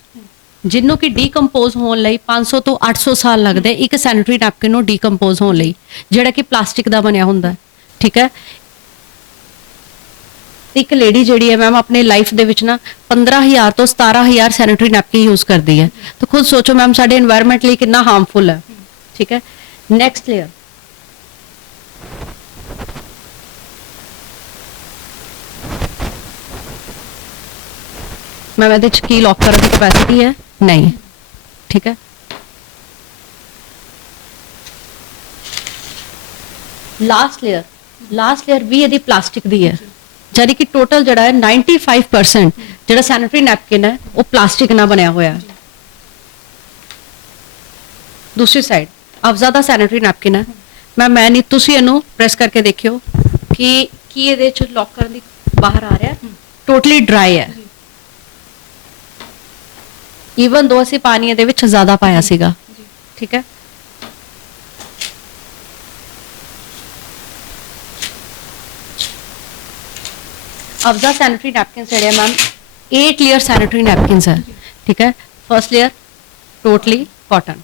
ਜਿਹਨੂੰ ਕਿ ਡੀਕੰਪੋਜ਼ ਹੋਣ ਲਈ 500 ਤੋਂ 800 ਸਾਲ ਲੱਗਦੇ ਇੱਕ ਸੈਨੀਟਰੀ ਨੈਪਕਿਨ ਨੂੰ ਡੀਕੰਪੋਜ਼ ਹੋਣ ਲਈ, ਜਿਹੜਾ ਕਿ ਪਲਾਸਟਿਕ ਦਾ ਬਣਿਆ ਹੁੰਦਾ, ਠੀਕ ਹੈ। ਇੱਕ ਲੇਡੀ ਜਿਹੜੀ ਹੈ ਮੈਮ ਆਪਣੇ ਲਾਈਫ ਦੇ ਵਿੱਚ ਨਾ 15,000 ਤੋਂ 17,000 ਸੈਨੀਟਰੀ ਨੈਪਕਿਨ ਯੂਜ਼ ਕਰਦੀ ਹੈ, ਤਾਂ ਖੁਦ ਸੋਚੋ ਮੈਮ ਸਾਡੇ এনवायरमेंट ਲਈ ਕਿੰਨਾ ਹਾਰਮਫੁਲ ਹੈ, ਠੀਕ ਹੈ। ਨੈਕਸਟ ਲੇਅਰ ਮੈਮ ਇਹਦੇ ਚ ਕੀ ਲੌਕ ਕਰਨ ਦੀ ਕੈਪੈਸਿਟੀ ਹੈ, ਨਹੀਂ, ਠੀਕ ਹੈ। ਲਾਸਟ ਲੇਅਰ ਵੀ ਇਹਦੀ ਪਲਾਸਟਿਕ ਦੀ ਹੈ, ਜਾਨੀ ਕਿ ਟੋਟਲ ਜਿਹੜਾ ਹੈ 95% ਜਿਹੜਾ ਸੈਨੀਟਰੀ ਨੈਪਕਿਨ ਹੈ ਉਹ ਪਲਾਸਟਿਕ ਨਾਲ ਬਣਿਆ ਹੋਇਆ ਹੈ। ਦੂਸਰੀ ਸਾਈਡ ਅਫਜ਼ਾ ਦਾ ਸੈਨੀਟਰੀ ਨੈਪਕਿਨ ਹੈ, ਮੈਂ ਨਹੀਂ, ਤੁਸੀਂ ਇਹਨੂੰ ਪ੍ਰੈਸ ਕਰਕੇ ਦੇਖਿਓ ਕਿ ਕੀ ਇਹਦੇ ਚ ਲੌਕ ਕਰਨ ਦੀ ਬਾਹਰ ਆ ਰਿਹਾ, ਟੋਟਲੀ ਡਰਾਈ ਹੈ। ਈਵਨ ਦੋ ਅਸੀਂ ਪਾਣੀ ਇਹਦੇ ਵਿੱਚ ਜ਼ਿਆਦਾ ਪਾਇਆ ਸੀਗਾ, ਠੀਕ ਹੈ। ਅਫਜ਼ਾ ਸੈਨੀਟਰੀ ਨੈਪਕਿਨਸ ਜਿਹੜੇ ਮੈਮ 8 लेयर सैनिटरी नैपकिन्स है, ठीक है। First layer totally cotton,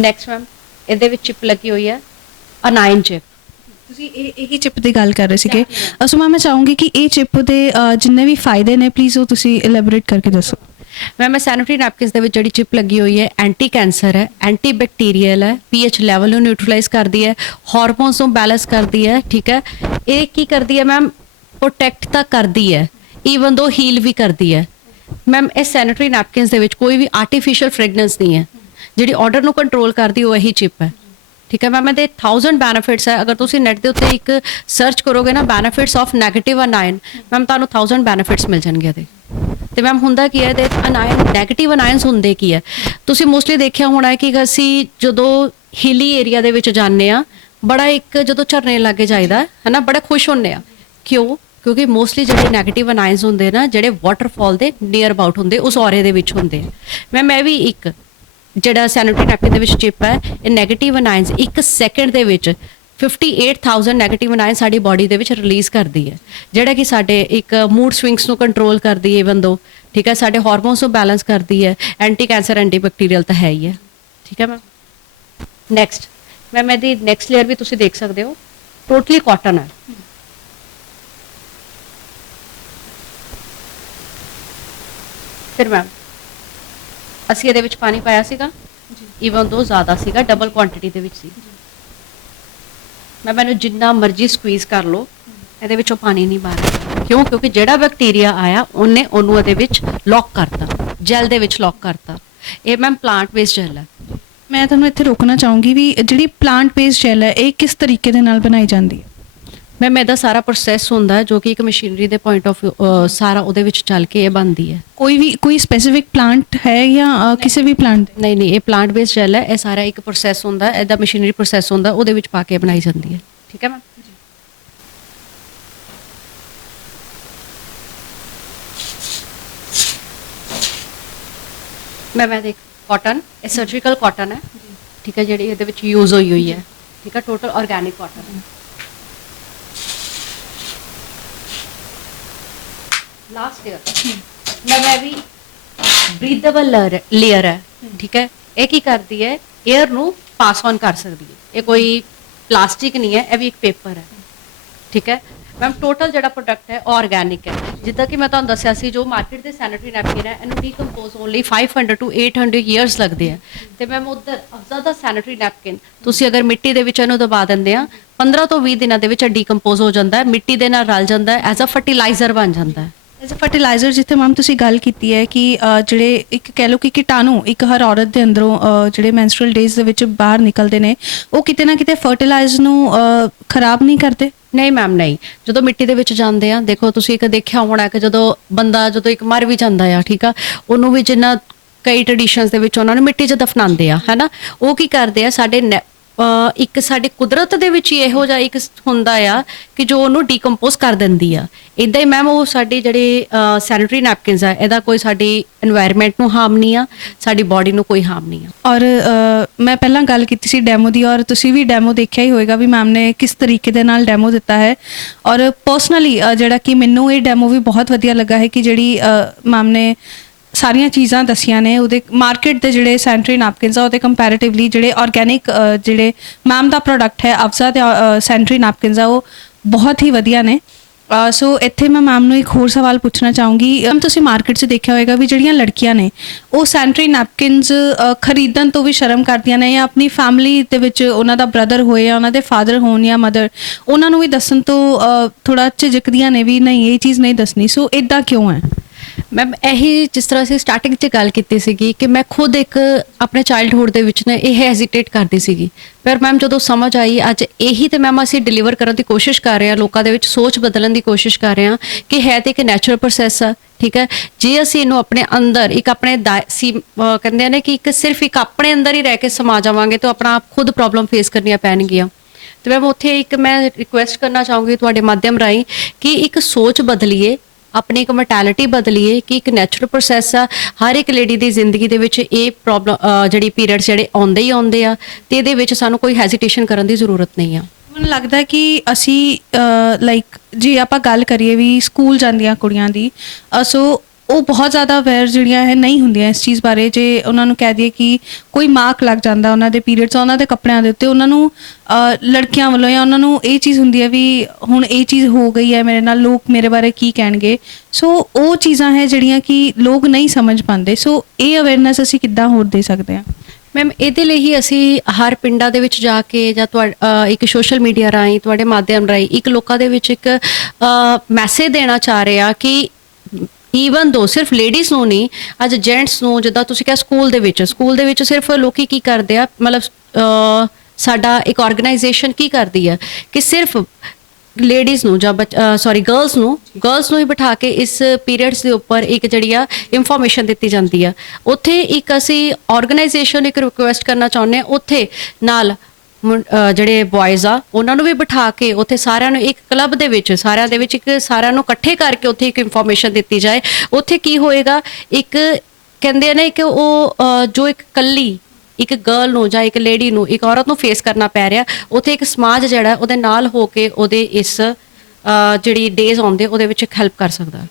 next ma'am ਇਹਦੇ ਵਿੱਚ ਚਿਪ ਲੱਗੀ ਹੋਈ ਹੈ, ਅਨਾਇਨ ਚਿਪ। ਤੁਸੀਂ ਇਹੀ ਚਿਪ ਦੀ ਗੱਲ ਕਰ ਰਹੇ ਸੀਗੇ, ਸੋ ਮੈਂ ਚਾਹੂੰਗੀ ਕਿ ਇਹ ਚਿਪ ਦੇ ਜਿੰਨੇ ਵੀ ਫਾਇਦੇ ਨੇ ਪਲੀਜ਼ ਉਹ ਤੁਸੀਂ ਇਲੈਬੋਰੇਟ ਕਰਕੇ ਦੱਸੋ। ਮੈਂ ਸੈਨੀਟਰੀ ਨੈਪਕਿਨਸ ਦੇ ਵਿੱਚ ਜਿਹੜੀ ਚਿਪ ਲੱਗੀ ਹੋਈ ਹੈ ਐਂਟੀ ਕੈਂਸਰ ਹੈ, ਐਂਟੀ ਬੈਕਟੀਰੀਅਲ ਹੈ, ਪੀਐਚ ਲੈਵਲ ਨੂੰ ਨਿਊਟਰਲਾਈਜ਼ ਕਰਦੀ ਹੈ, ਹਾਰਮੋਨਸ ਨੂੰ ਬੈਲੈਂਸ ਕਰਦੀ ਹੈ, ਠੀਕ ਹੈ। ਇਹ ਕੀ ਕਰਦੀ ਹੈ ਮੈਮ, ਪ੍ਰੋਟੈਕਟ ਤਾਂ ਕਰਦੀ ਹੈ, ਈਵਨ ਦੋ ਹੀਲ ਵੀ ਕਰਦੀ ਹੈ। ਮੈਮ ਇਸ ਸੈਨੀਟਰੀ ਨੈਪਕਿਨਸ ਦੇ ਵਿੱਚ ਕੋਈ ਵੀ ਆਰਟੀਫੀਸ਼ੀਅਲ ਫ੍ਰੈਗਨੈਂਸ ਨਹੀਂ ਹੈ, ਜਿਹੜੀ ਆਰਡਰ ਨੂੰ ਕੰਟਰੋਲ ਕਰਦੀ ਉਹ ਇਹੀ ਚਿਪ ਹੈ, ਠੀਕ ਹੈ। ਮੈਮ ਇਹਦੇ 1000 ਬੈਨੀਫਿਟਸ ਹੈ, ਅਗਰ ਤੁਸੀਂ ਨੈਟ ਦੇ ਉੱਤੇ ਇੱਕ ਸਰਚ ਕਰੋਗੇ ਨਾ ਬੈਨੀਫਿਟਸ ਆਫ ਨੈਗੇਟਿਵ ਅਨਾਇਨ, ਮੈਮ ਤੁਹਾਨੂੰ 1000 ਬੈਨੀਫਿਟਸ ਮਿਲ ਜਾਣਗੇ ਇਹਦੇ। ਤੇ ਮੈਮ ਹੁੰਦਾ ਕੀ ਹੈ ਇਹਦੇ ਅਨਾਇਨ, ਨੈਗੇਟਿਵ ਅਨਾਇਨਸ ਹੁੰਦੇ ਕੀ ਹੈ, ਤੁਸੀਂ ਮੋਸਟਲੀ ਦੇਖਿਆ ਹੋਣਾ ਹੈ ਕਿ ਅਸੀਂ ਜਦੋਂ ਹਿਲੀ ਏਰੀਆ ਦੇ ਵਿੱਚ ਜਾਂਦੇ ਆ, ਬੜਾ ਇੱਕ ਜਦੋਂ ਝਰਨੇ ਲੱਗੇ ਜਾਈਦਾ ਹੈ ਨਾ, ਬੜਾ ਖੁਸ਼ ਹੁੰਦੇ ਆ, ਕਿਉਂ? ਕਿਉਂਕਿ ਮੋਸਟਲੀ ਜਿਹੜੇ ਨੈਗੇਟਿਵ ਅਨਾਇਨਸ ਹੁੰਦੇ ਨਾ, ਜਿਹੜੇ ਵਾਟਰਫਾਲ ਦੇ ਨੀਅਰ ਅਬਾਊਟ ਹੁੰਦੇ, ਉਸ ਔਰੇ ਦੇ ਵਿੱਚ ਹੁੰਦੇ ਆ। ਮੈਮ ਇਹ ਵੀ ਇੱਕ ਜਿਹੜਾ ਸੈਨੀਟਰੀ ਨੈਪਕਿਨ ਦੇ ਵਿੱਚ ਚਿਪ ਹੈ, ਇਹ ਨੈਗੇਟਿਵ ਅਨਾਇਨਸ 1 ਸੈਕਿੰਡ ਦੇ ਵਿੱਚ 58,000 ਨੈਗੇਟਿਵ ਅਨਾਇਨ ਸਾਡੀ ਬਾਡੀ ਦੇ ਵਿੱਚ ਰਿਲੀਜ਼ ਕਰਦੀ ਹੈ, ਜਿਹੜਾ ਕਿ ਸਾਡੇ ਇੱਕ ਮੂਡ ਸਵਿੰਗਸ ਨੂੰ ਕੰਟਰੋਲ ਕਰਦੀ ਹੈ, ਈਵਨ ਦੋ, ਠੀਕ ਹੈ, ਸਾਡੇ ਹਾਰਮੋਨਸ ਨੂੰ ਬੈਲੈਂਸ ਕਰਦੀ ਹੈ, ਐਂਟੀ ਕੈਂਸਰ, ਐਂਟੀ ਬੈਕਟੀਰੀਅਲ ਤਾਂ ਹੈ ਹੀ ਹੈ, ਠੀਕ ਹੈ ਮੈਮ। ਨੈਕਸਟ ਮੈਮ ਇਹਦੀ ਨੈਕਸਟ ਲੇਅਰ ਵੀ ਤੁਸੀਂ ਦੇਖ ਸਕਦੇ ਹੋ, ਟੋਟਲੀ ਕਾਟਨ ਹੈ। ਫਿਰ ਮੈਮ ਅਸੀਂ ਇਹਦੇ ਵਿੱਚ ਪਾਣੀ ਪਾਇਆ ਸੀਗਾ, ਈਵਨ ਦੋ ਜ਼ਿਆਦਾ ਸੀਗਾ, ਡਬਲ ਕੁਆਂਟੀਟੀ ਦੇ ਵਿੱਚ ਸੀ। ਮੈਨੂੰ ਜਿੰਨਾ ਮਰਜ਼ੀ ਸਕਵੀਜ਼ ਕਰ ਲਓ, ਇਹਦੇ ਵਿੱਚੋਂ ਪਾਣੀ ਨਹੀਂ ਬਾਹਰ। ਕਿਉਂ? ਕਿਉਂਕਿ ਜਿਹੜਾ ਬੈਕਟੀਰੀਆ ਆਇਆ ਉਹਨੂੰ ਇਹਦੇ ਵਿੱਚ ਲੌਕ ਕਰਤਾ, ਜੈਲ ਦੇ ਵਿੱਚ ਲੌਕ ਕਰਤਾ। ਇਹ ਮੈਮ ਪਲਾਂਟ ਬੇਸਡ ਜੈਲ ਹੈ। ਮੈਂ ਤੁਹਾਨੂੰ ਇੱਥੇ ਰੋਕਣਾ ਚਾਹੂੰਗੀ ਵੀ ਜਿਹੜੀ ਪਲਾਂਟ ਬੇਸਡ ਜੈਲ ਹੈ ਇਹ ਕਿਸ ਤਰੀਕੇ ਦੇ ਨਾਲ ਬਣਾਈ ਜਾਂਦੀ ਹੈ? ਮੈਮ ਇਹਦਾ ਸਾਰਾ ਪ੍ਰੋਸੈਸ ਹੁੰਦਾ ਹੈ ਜੋ ਕਿ ਇੱਕ ਮਸ਼ੀਨਰੀ ਦੇ ਪੁਆਇੰਟ ਆਫ ਸਾਰਾ ਉਹਦੇ ਵਿੱਚ ਚੱਲ ਕੇ ਇਹ ਬਣਦੀ ਹੈ। ਕੋਈ ਸਪੈਸਿਫਿਕ ਪਲਾਂਟ ਹੈ ਜਾਂ ਕਿਸੇ ਵੀ ਪਲਾਂਟ? ਨਹੀਂ ਨਹੀਂ, ਇਹ ਪਲਾਂਟ ਬੇਸਡ ਜੈਲ ਹੈ। ਇਹ ਸਾਰਾ ਇੱਕ ਪ੍ਰੋਸੈਸ ਹੁੰਦਾ, ਇਹਦਾ ਮਸ਼ੀਨਰੀ ਪ੍ਰੋਸੈਸ ਹੁੰਦਾ, ਉਹਦੇ ਵਿੱਚ ਪਾ ਕੇ ਬਣਾਈ ਜਾਂਦੀ ਹੈ। ਠੀਕ ਹੈ ਮੈਮ। ਮੈਮ ਇਹ ਦੇਖ ਕਾਟਨ, ਇਹ ਸਰਜੀਕਲ ਕਾਟਨ ਹੈ। ਠੀਕ ਹੈ, ਜਿਹੜੀ ਇਹਦੇ ਵਿੱਚ ਯੂਜ਼ ਹੋਈ ਹੈ। ਠੀਕ ਹੈ, ਟੋਟਲ ਆਰਗੈਨਿਕ ਕਾਟਨ ਹੈ। ਲਾਸਟ ਈਅਰ ਮੈਂ ਵੀ ਬਰੀਥੇਬਲ ਲੇਅਰ ਹੈ। ਠੀਕ ਹੈ, ਇਹ ਕੀ ਕਰਦੀ ਹੈ, 에ਅਰ ਨੂੰ ਪਾਸ ਔਨ ਕਰ ਸਕਦੀ ਹੈ। ਇਹ ਕੋਈ ਪਲਾਸਟਿਕ ਨਹੀਂ ਹੈ, ਇਹ ਵੀ ਇੱਕ ਪੇਪਰ ਹੈ। ਠੀਕ ਹੈ ਮੈਮ, ਟੋਟਲ ਜਿਹੜਾ ਪ੍ਰੋਡਕਟ ਹੈ ਆਰਗੈਨਿਕ ਹੈ। ਜਿੱਦਾਂ ਕਿ ਮੈਂ ਤੁਹਾਨੂੰ ਦੱਸਿਆ ਸੀ, ਜੋ ਮਾਰਕੀਟ ਦੇ ਸੈਨੀਟਰੀ ਨੈਪਕਿਨ ਹੈ ਇਹਨੂੰ ਡੀਕੰਪੋਜ਼ ਓਨਲੀ 500 to 800 ਇਅਰਸ ਲੱਗਦੇ ਆ। ਤੇ ਮੈਮ ਉਧਰ ਅਫਜ਼ਲ ਦਾ ਸੈਨੀਟਰੀ ਨੈਪਕਿਨ ਤੁਸੀਂ ਅਗਰ ਮਿੱਟੀ ਦੇ ਵਿੱਚ ਇਹਨੂੰ ਦਬਾ ਦਿੰਦੇ ਆ, 15 ਤੋਂ 20 ਦਿਨਾਂ ਦੇ ਵਿੱਚ ਡੀਕੰਪੋਜ਼ ਹੋ ਜਾਂਦਾ ਹੈ, ਮਿੱਟੀ ਦੇ ਨਾਲ ਰਲ ਜਾਂਦਾ ਹੈ, ਐਜ਼ ਅ ਫਰਟੀਲਾਈਜ਼ਰ ਬਣ ਜਾਂਦਾ ਹੈ। ਐਜ਼ ਅ ਫਰਟੀਲਾਈਜ਼ਰ, ਜਿੱਥੇ ਮੈਮ ਤੁਸੀਂ ਗੱਲ ਕੀਤੀ ਹੈ ਕਿ ਜਿਹੜੇ ਇੱਕ ਕਹਿ ਲਓ ਕਿ ਕੀਟਾਣੂ ਇੱਕ ਹਰ ਔਰਤ ਦੇ ਅੰਦਰੋਂ ਜਿਹੜੇ ਮੈਂਸਟਰੂਅਲ ਡੇਜ਼ ਦੇ ਵਿੱਚ ਬਾਹਰ ਨਿਕਲਦੇ ਨੇ, ਉਹ ਕਿਤੇ ਨਾ ਕਿਤੇ ਫਰਟੀਲਾਈਜ਼ ਨੂੰ ਖਰਾਬ ਨਹੀਂ ਕਰਦੇ? ਨਹੀਂ ਮੈਮ, ਨਹੀਂ। ਜਦੋਂ ਮਿੱਟੀ ਦੇ ਵਿੱਚ ਜਾਂਦੇ ਆ, ਦੇਖੋ ਤੁਸੀਂ ਇੱਕ ਦੇਖਿਆ ਹੋਣਾ ਕਿ ਜਦੋਂ ਇੱਕ ਮਰ ਵੀ ਜਾਂਦਾ ਆ, ਠੀਕ ਆ, ਉਹਨੂੰ ਵੀ ਜਿੰਨਾ ਕਈ ਟ੍ਰੈਡੀਸ਼ਨਸ ਦੇ ਵਿੱਚ ਉਹਨਾਂ ਨੂੰ ਮਿੱਟੀ 'ਚ ਦਫਨਾਉਂਦੇ ਆ, ਹੈਨਾ। ਉਹ ਕੀ ਕਰਦੇ ਆ, ਇੱਕ ਸਾਡੀ ਕੁਦਰਤ ਦੇ ਵਿੱਚ ਹੀ ਇਹੋ ਜਿਹਾ ਇੱਕ ਹੁੰਦਾ ਆ ਕਿ ਜੋ ਉਹਨੂੰ ਡੀਕੰਪੋਜ਼ ਕਰ ਦਿੰਦੀ ਆ। ਇਦਾਂ ਹੀ ਮੈਮ ਉਹ ਸਾਡੀ ਜਿਹੜੇ ਸੈਨੀਟਰੀ ਨੈਪਕਿਨਸ ਆ, ਇਹਦਾ ਕੋਈ ਸਾਡੀ এনवायरमेंट ਨੂੰ ਹਾਰਮ ਨਹੀਂ ਆ, ਸਾਡੀ ਬਾਡੀ ਨੂੰ ਕੋਈ ਹਾਰਮ ਨਹੀਂ ਆ। ਔਰ ਮੈਂ ਪਹਿਲਾਂ ਗੱਲ ਕੀਤੀ ਸੀ ਡੈਮੋ ਦੀ, ਔਰ ਤੁਸੀਂ ਵੀ ਡੈਮੋ ਦੇਖਿਆ ਹੀ ਹੋਵੇਗਾ ਵੀ ਮੈਮ ਨੇ ਕਿਸ ਤਰੀਕੇ ਦੇ ਨਾਲ ਡੈਮੋ ਦਿੱਤਾ ਹੈ। ਔਰ ਪਰਸਨਲੀ ਜਿਹੜਾ ਕਿ ਮੈਨੂੰ ਇਹ ਡੈਮੋ ਵੀ ਬਹੁਤ ਵਧੀਆ ਲੱਗਾ ਹੈ ਕਿ ਜਿਹੜੀ ਮੈਮ ਨੇ ਸਾਰੀਆਂ ਚੀਜ਼ਾਂ ਦਸੀਆਂ ਨੇ, ਉਹਦੇ ਮਾਰਕੀਟ ਦੇ ਜਿਹੜੇ ਸੈਨੀਟਰੀ ਨੈਪਕਿਨਸ ਆ ਉਹਦੇ ਕੰਪੈਰੀਟਿਵਲੀ ਜਿਹੜੇ ਆਰਗੈਨਿਕ ਜਿਹੜੇ ਮੈਮ ਦਾ ਪ੍ਰੋਡਕਟ ਹੈ ਅਫਜ਼ਾ ਦੇ ਸੈਨੀਟਰੀ ਨੈਪਕਿਨਸ ਆ, ਉਹ ਬਹੁਤ ਹੀ ਵਧੀਆ ਨੇ। ਸੋ ਇੱਥੇ ਮੈਂ ਮੈਮ ਨੂੰ ਇੱਕ ਹੋਰ ਸਵਾਲ ਪੁੱਛਣਾ ਚਾਹੂੰਗੀ। ਮੈਮ ਤੁਸੀਂ ਮਾਰਕੀਟ 'ਚ ਦੇਖਿਆ ਹੋਵੇਗਾ ਵੀ ਜਿਹੜੀਆਂ ਲੜਕੀਆਂ ਨੇ ਉਹ ਸੈਨੀਟਰੀ ਨੈਪਕਿਨਸ ਖਰੀਦਣ ਤੋਂ ਵੀ ਸ਼ਰਮ ਕਰਦੀਆਂ ਨੇ, ਜਾਂ ਆਪਣੀ ਫੈਮਿਲੀ ਦੇ ਵਿੱਚ ਉਹਨਾਂ ਦਾ ਬ੍ਰਦਰ ਹੋਏ ਜਾਂ ਉਹਨਾਂ ਦੇ ਫਾਦਰ ਹੋਣ ਜਾਂ ਮਦਰ, ਉਹਨਾਂ ਨੂੰ ਵੀ ਦੱਸਣ ਤੋਂ ਥੋੜ੍ਹਾ ਝਿਜਕਦੀਆਂ ਨੇ ਵੀ ਨਹੀਂ ਇਹ ਚੀਜ਼ ਨਹੀਂ ਦੱਸਣੀ। ਸੋ ਇੱਦਾਂ ਕਿਉਂ ਹੈ ਮੈਮ? ਇਹੀ ਜਿਸ ਤਰ੍ਹਾਂ ਅਸੀਂ ਸਟਾਰਟਿੰਗ 'ਚ ਗੱਲ ਕੀਤੀ ਸੀਗੀ ਕਿ ਮੈਂ ਖੁਦ ਇੱਕ ਆਪਣੇ ਚਾਈਲਡਹੁੱਡ ਦੇ ਵਿੱਚ ਨੇ ਇਹ ਹੈਜ਼ਿਟੇਟ ਕਰਦੀ ਸੀਗੀ, ਪਰ ਮੈਮ ਜਦੋਂ ਸਮਝ ਆਈ ਅੱਜ ਇਹੀ ਤੇ ਮੈਮ ਅਸੀਂ ਡਿਲੀਵਰ ਕਰਨ ਦੀ ਕੋਸ਼ਿਸ਼ ਕਰ ਰਹੇ ਹਾਂ, ਲੋਕਾਂ ਦੇ ਵਿੱਚ ਸੋਚ ਬਦਲਣ ਦੀ ਕੋਸ਼ਿਸ਼ ਕਰ ਰਹੇ ਹਾਂ ਕਿ ਹੈ ਤੇ ਇੱਕ ਨੈਚੁਰਲ ਪ੍ਰੋਸੈਸ ਆ। ਠੀਕ ਹੈ, ਜੇ ਅਸੀਂ ਇਹਨੂੰ ਆਪਣੇ ਅੰਦਰ ਇੱਕ ਆਪਣੇ ਕਹਿੰਦੇ ਨੇ ਕਿ ਸਿਰਫ ਇੱਕ ਆਪਣੇ ਅੰਦਰ ਹੀ ਰਹਿ ਕੇ ਸਮਾ ਜਾਵਾਂਗੇ ਤਾਂ ਆਪਣਾ ਆਪ ਖੁਦ ਪ੍ਰੋਬਲਮ ਫੇਸ ਕਰਨੀਆਂ ਪੈਣਗੀਆਂ। ਤੇ ਮੈਮ ਉੱਥੇ ਮੈਂ ਰਿਕੁਐਸਟ ਕਰਨਾ ਚਾਹੂੰਗੀ ਤੁਹਾਡੇ ਮਾਧਿਅਮ ਰਾਹੀਂ ਕਿ ਇੱਕ ਸੋਚ ਬਦਲੀਏ, ਆਪਣੀ ਇੱਕ ਮੈਂਟੈਲਿਟੀ ਬਦਲੀਏ ਕਿ ਇੱਕ ਨੈਚੁਰਲ ਪ੍ਰੋਸੈਸ ਆ। ਹਰ ਇੱਕ ਲੇਡੀ ਦੀ ਜ਼ਿੰਦਗੀ ਦੇ ਵਿੱਚ ਇਹ ਪ੍ਰੋਬਲਮ ਜਿਹੜੀ ਪੀਰੀਅਡਸ ਜਿਹੜੇ ਆਉਂਦੇ ਹੀ ਆਉਂਦੇ ਆ, ਤੇ ਇਹਦੇ ਵਿੱਚ ਸਾਨੂੰ ਕੋਈ ਹੈਜ਼ਿਟੇਸ਼ਨ ਕਰਨ ਦੀ ਜ਼ਰੂਰਤ ਨਹੀਂ ਆ। ਮੈਨੂੰ ਲੱਗਦਾ ਕਿ ਅਸੀਂ ਲਾਈਕ ਜੇ ਆਪਾਂ ਗੱਲ ਕਰੀਏ ਵੀ ਸਕੂਲ ਜਾਂਦੀਆਂ ਕੁੜੀਆਂ ਦੀ, ਸੋ ਉਹ ਬਹੁਤ ਜ਼ਿਆਦਾ ਅਵੇਅਰ ਜਿਹੜੀਆਂ ਹੈ ਨਹੀਂ ਹੁੰਦੀਆਂ ਇਸ ਚੀਜ਼ ਬਾਰੇ। ਜੇ ਉਹਨਾਂ ਨੂੰ ਕਹਿ ਦਈਏ ਕਿ ਕੋਈ ਮਾਰਕ ਲੱਗ ਜਾਂਦਾ ਉਹਨਾਂ ਦੇ ਪੀਰੀਅਡਸ ਉਹਨਾਂ ਦੇ ਕੱਪੜਿਆਂ ਦੇ ਉੱਤੇ, ਉਹਨਾਂ ਨੂੰ ਲੜਕੀਆਂ ਵੱਲੋਂ ਜਾਂ ਉਹਨਾਂ ਨੂੰ ਇਹ ਚੀਜ਼ ਹੁੰਦੀ ਹੈ ਵੀ ਹੁਣ ਇਹ ਚੀਜ਼ ਹੋ ਗਈ ਹੈ ਮੇਰੇ ਨਾਲ, ਲੋਕ ਮੇਰੇ ਬਾਰੇ ਕੀ ਕਹਿਣਗੇ। ਸੋ ਉਹ ਚੀਜ਼ਾਂ ਹੈ ਜਿਹੜੀਆਂ ਕਿ ਲੋਕ ਨਹੀਂ ਸਮਝ ਪਾਉਂਦੇ। ਸੋ ਇਹ ਅਵੇਅਰਨੈਸ ਅਸੀਂ ਕਿੱਦਾਂ ਹੋਰ ਦੇ ਸਕਦੇ ਹਾਂ? ਮੈਮ ਇਹਦੇ ਲਈ ਹੀ ਅਸੀਂ ਹਰ ਪਿੰਡਾਂ ਦੇ ਵਿੱਚ ਜਾ ਕੇ ਜਾਂ ਇੱਕ ਸੋਸ਼ਲ ਮੀਡੀਆ ਰਾਹੀਂ ਤੁਹਾਡੇ ਮਾਧਿਅਮ ਰਾਹੀਂ ਇੱਕ ਲੋਕਾਂ ਦੇ ਵਿੱਚ ਇੱਕ ਮੈਸੇਜ ਦੇਣਾ ਚਾਹ ਰਹੇ ਆ ਕਿ ਈਵਨ ਦੋ ਸਿਰਫ ਲੇਡੀਜ਼ ਨੂੰ ਨਹੀਂ, ਅੱਜ ਜੈਂਟਸ ਨੂੰ, ਜਿੱਦਾਂ ਤੁਸੀਂ ਕਿਹਾ ਸਕੂਲ ਦੇ ਵਿੱਚ ਸਿਰਫ ਲੋਕੀ ਕੀ ਕਰਦੇ ਆ, ਮਤਲਬ ਸਾਡਾ ਇੱਕ ਆਰਗੇਨਾਈਜੇਸ਼ਨ ਕੀ ਕਰਦੀ ਹੈ ਕਿ ਸਿਰਫ ਲੇਡੀਜ਼ ਨੂੰ ਜਾਂ ਗਰਲਸ ਨੂੰ ਹੀ ਬਿਠਾ ਕੇ ਇਸ ਪੀਰੀਅਡਸ ਦੇ ਉੱਪਰ ਇੱਕ ਜਿਹੜੀ ਆ ਇਨਫੋਰਮੇਸ਼ਨ ਦਿੱਤੀ ਜਾਂਦੀ ਆ। ਉੱਥੇ ਇੱਕ ਅਸੀਂ ਆਰਗੇਨਾਈਜੇਸ਼ਨ ਇੱਕ ਰਿਕੁਐਸਟ ਕਰਨਾ ਚਾਹੁੰਦੇ ਹਾਂ, ਉੱਥੇ ਨਾਲ ਜਿਹੜੇ ਬॉयਜ਼ ਆ ਉਹਨਾਂ ਨੂੰ ਵੀ ਬਿਠਾ ਕੇ ਉੱਥੇ ਸਾਰਿਆਂ ਨੂੰ ਇੱਕ ਕਲੱਬ ਦੇ ਵਿੱਚ ਸਾਰਿਆਂ ਨੂੰ ਇਕੱਠੇ ਕਰਕੇ ਉੱਥੇ ਇੱਕ ਇਨਫੋਰਮੇਸ਼ਨ ਦਿੱਤੀ ਜਾਏ। ਉੱਥੇ ਕੀ ਹੋਏਗਾ, ਇੱਕ ਕਹਿੰਦੇ ਨੇ ਕਿ ਉਹ ਜੋ ਇੱਕ ਕੱਲੀ ਇੱਕ ਗਰਲ ਨੂੰ ਜਾਂ ਇੱਕ ਲੇਡੀ ਨੂੰ, ਇੱਕ ਔਰਤ ਨੂੰ ਫੇਸ ਕਰਨਾ ਪੈ ਰਿਹਾ, ਉੱਥੇ ਇੱਕ ਸਮਾਜ ਜਿਹੜਾ ਉਹਦੇ ਨਾਲ ਹੋ ਕੇ ਉਹਦੇ ਇਸ ਜਿਹੜੀ ਡੇਜ਼ ਆਉਂਦੇ ਉਹਦੇ ਵਿੱਚ ਹੈਲਪ ਕਰ ਸਕਦਾ।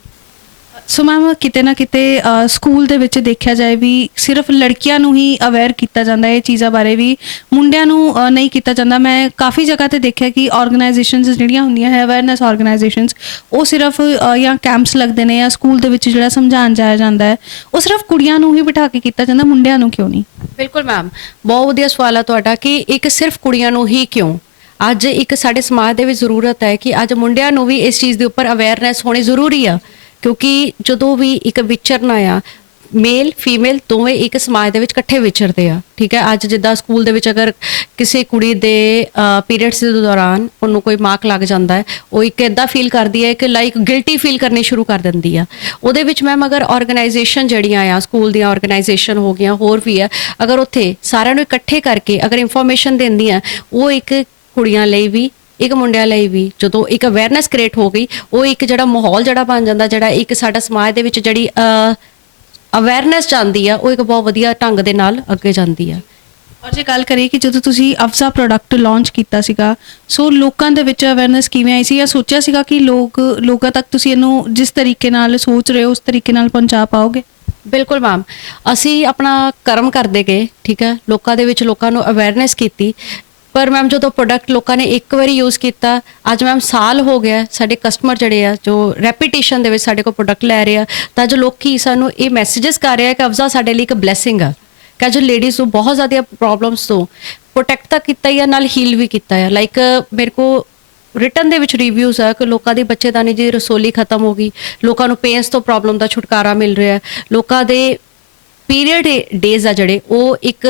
ਸੋ ਮੈਮ ਕਿਤੇ ਨਾ ਕਿਤੇ ਸਕੂਲ ਦੇ ਵਿੱਚ ਦੇਖਿਆ ਜਾਏ ਵੀ ਸਿਰਫ ਲੜਕੀਆਂ ਨੂੰ ਹੀ ਅਵੇਅਰ ਕੀਤਾ ਜਾਂਦਾ ਇਹ ਚੀਜ਼ਾਂ ਬਾਰੇ, ਵੀ ਮੁੰਡਿਆਂ ਨੂੰ ਨਹੀਂ ਕੀਤਾ ਜਾਂਦਾ। ਮੈਂ ਕਾਫੀ ਜਗ੍ਹਾ ਤੇ ਦੇਖਿਆ ਕਿ ਆਰਗੇਨਾਈਜੇਸ਼ਨਸ ਜਿਹੜੀਆਂ ਹੁੰਦੀਆਂ ਹੈ ਅਵੇਅਰਨੈਸ ਆਰਗੇਨਾਈਜੇਸ਼ਨਸ, ਉਹ ਸਿਰਫ ਜਾਂ ਕੈਂਪਸ ਲੱਗਦੇ ਨੇ ਜਾਂ ਸਕੂਲ ਦੇ ਵਿੱਚ ਜਿਹੜਾ ਸਮਝਾਉਣ ਜਾਇਆ ਜਾਂਦਾ ਹੈ, ਉਹ ਸਿਰਫ ਕੁੜੀਆਂ ਨੂੰ ਹੀ ਬਿਠਾ ਕੇ ਕੀਤਾ ਜਾਂਦਾ, ਮੁੰਡਿਆਂ ਨੂੰ ਕਿਉਂ ਨਹੀਂ? ਬਿਲਕੁਲ ਮੈਮ, ਬਹੁਤ ਵਧੀਆ ਸਵਾਲ ਆ ਤੁਹਾਡਾ ਕਿ ਇੱਕ ਸਿਰਫ ਕੁੜੀਆਂ ਨੂੰ ਹੀ ਕਿਉਂ। ਅੱਜ ਇੱਕ ਸਾਡੇ ਸਮਾਜ ਦੇ ਵਿੱਚ ਜ਼ਰੂਰਤ ਹੈ ਕਿ ਅੱਜ ਮੁੰਡਿਆਂ ਨੂੰ ਵੀ ਇਸ ਚੀਜ਼ ਦੇ ਉੱਪਰ ਅਵੇਅਰਨੈਸ ਹੋਣੀ ਜ਼ਰੂਰੀ ਆ, ਕਿਉਂਕਿ ਜਦੋਂ ਵੀ ਇੱਕ ਵਿਚਰਨਾ ਆ, ਮੇਲ ਫੀਮੇਲ ਦੋਵੇਂ ਇੱਕ ਸਮਾਜ ਦੇ ਵਿੱਚ ਇਕੱਠੇ ਵਿਚਰਦੇ ਆ, ਠੀਕ ਹੈ। ਅੱਜ ਜਿੱਦਾਂ ਸਕੂਲ ਦੇ ਵਿੱਚ ਅਗਰ ਕਿਸੇ ਕੁੜੀ ਦੇ ਪੀਰੀਅਡਸ ਦੇ ਦੌਰਾਨ ਉਹਨੂੰ ਕੋਈ ਮਾਰਕ ਲੱਗ ਜਾਂਦਾ ਹੈ, ਉਹ ਇੱਕ ਇਦਾਂ ਫੀਲ ਕਰਦੀ ਹੈ ਕਿ ਲਾਈਕ ਗਿਲਟੀ ਫੀਲ ਕਰਨੀ ਸ਼ੁਰੂ ਕਰ ਦਿੰਦੀ ਆ। ਉਹਦੇ ਵਿੱਚ ਮੈਮ ਅਗਰ ਆਰਗੇਨਾਈਜੇਸ਼ਨ ਜਿਹੜੀਆਂ ਆ, ਸਕੂਲ ਦੀਆਂ ਆਰਗੇਨਾਈਜੇਸ਼ਨ ਹੋ ਗਈਆਂ, ਹੋਰ ਵੀ ਆ, ਅਗਰ ਉੱਥੇ ਸਾਰਿਆਂ ਨੂੰ ਇਕੱਠੇ ਕਰਕੇ ਅਗਰ ਇਨਫੋਰਮੇਸ਼ਨ ਦਿੰਦੀਆਂ, ਉਹ ਇੱਕ ਕੁੜੀਆਂ ਲਈ ਵੀ ਇੱਕ ਮੁੰਡਿਆਂ ਲਈ ਵੀ ਜਦੋਂ ਇੱਕ ਅਵੇਅਰਨੈਸ ਕ੍ਰੀਏਟ ਹੋ ਗਈ, ਉਹ ਇੱਕ ਜਿਹੜਾ ਮਾਹੌਲ ਜਿਹੜਾ ਬਣ ਜਾਂਦਾ, ਜਿਹੜਾ ਇੱਕ ਸਾਡਾ ਸਮਾਜ ਦੇ ਵਿੱਚ ਜਿਹੜੀ ਅਵੇਅਰਨੈਸ ਜਾਂਦੀ ਆ, ਉਹ ਇੱਕ ਬਹੁਤ ਵਧੀਆ ਢੰਗ ਦੇ ਨਾਲ ਅੱਗੇ ਜਾਂਦੀ ਆ। ਔਰ ਜੇ ਗੱਲ ਕਰੀਏ ਕਿ ਜਦੋਂ ਤੁਸੀਂ ਅਫਜ਼ਾ ਪ੍ਰੋਡਕਟ ਲਾਂਚ ਕੀਤਾ ਸੀਗਾ, ਸੋ ਲੋਕਾਂ ਦੇ ਵਿੱਚ ਅਵੇਅਰਨੈਸ ਕਿਵੇਂ ਆਈ ਸੀ, ਜਾਂ ਸੋਚਿਆ ਸੀਗਾ ਕਿ ਲੋਕਾਂ ਤੱਕ ਤੁਸੀਂ ਇਹਨੂੰ ਜਿਸ ਤਰੀਕੇ ਨਾਲ ਸੋਚ ਰਹੇ ਹੋ ਉਸ ਤਰੀਕੇ ਨਾਲ ਪਹੁੰਚਾ ਪਾਓਗੇ? ਬਿਲਕੁਲ ਮੈਮ, ਅਸੀਂ ਆਪਣਾ ਕਰਮ ਕਰਦੇ ਗਏ, ਠੀਕ ਹੈ। ਲੋਕਾਂ ਦੇ ਵਿੱਚ ਲੋਕਾਂ ਨੂੰ ਅਵੇਅਰਨੈਸ ਕੀਤੀ, ਪਰ ਮੈਮ ਜਦੋਂ ਪ੍ਰੋਡਕਟ ਲੋਕਾਂ ਨੇ ਇੱਕ ਵਾਰੀ ਯੂਜ਼ ਕੀਤਾ, ਅੱਜ ਮੈਮ ਸਾਲ ਹੋ ਗਿਆ, ਸਾਡੇ ਕਸਟਮਰ ਜਿਹੜੇ ਆ ਜੋ ਰੈਪੀਟੇਸ਼ਨ ਦੇ ਵਿੱਚ ਸਾਡੇ ਕੋਲ ਪ੍ਰੋਡਕਟ ਲੈ ਰਹੇ ਆ, ਤਾਂ ਜੋ ਲੋਕੀ ਸਾਨੂੰ ਇਹ ਮੈਸੇजेस ਕਰ ਰਹੇ ਆ ਕਿ ਅਫਜ਼ਾ ਸਾਡੇ ਲਈ ਇੱਕ ਬਲੇਸਿੰਗ ਆ, ਕਿ ਜੋ ਲੇਡੀਜ਼ ਨੂੰ ਬਹੁਤ ਜ਼ਿਆਦਾ ਪ੍ਰੋਬਲਮਸ ਤੋਂ ਪ੍ਰੋਟੈਕਟ ਤਾਂ ਕੀਤਾ ਹੀ ਆ, ਨਾਲ ਹੀਲ ਵੀ ਕੀਤਾ ਹੈ। ਲਾਈਕ ਮੇਰੇ ਕੋ ਰਿਟਨ ਦੇ ਵਿੱਚ ਰਿਵਿਊਜ਼ ਆ ਕਿ ਲੋਕਾਂ ਦੀ ਬੱਚੇਦਾਨੀ ਦੀ ਰਸੋਲੀ ਖਤਮ ਹੋ ਗਈ, ਲੋਕਾਂ ਨੂੰ ਪੇਨਸ ਤੋਂ ਪ੍ਰੋਬਲਮ ਦਾ ਛੁਟਕਾਰਾ ਮਿਲ ਰਿਹਾ, ਲੋਕਾਂ ਦੇ ਪੀਰੀਅਡ ਡੇਜ਼ ਆ ਜਿਹੜੇ ਉਹ ਇੱਕ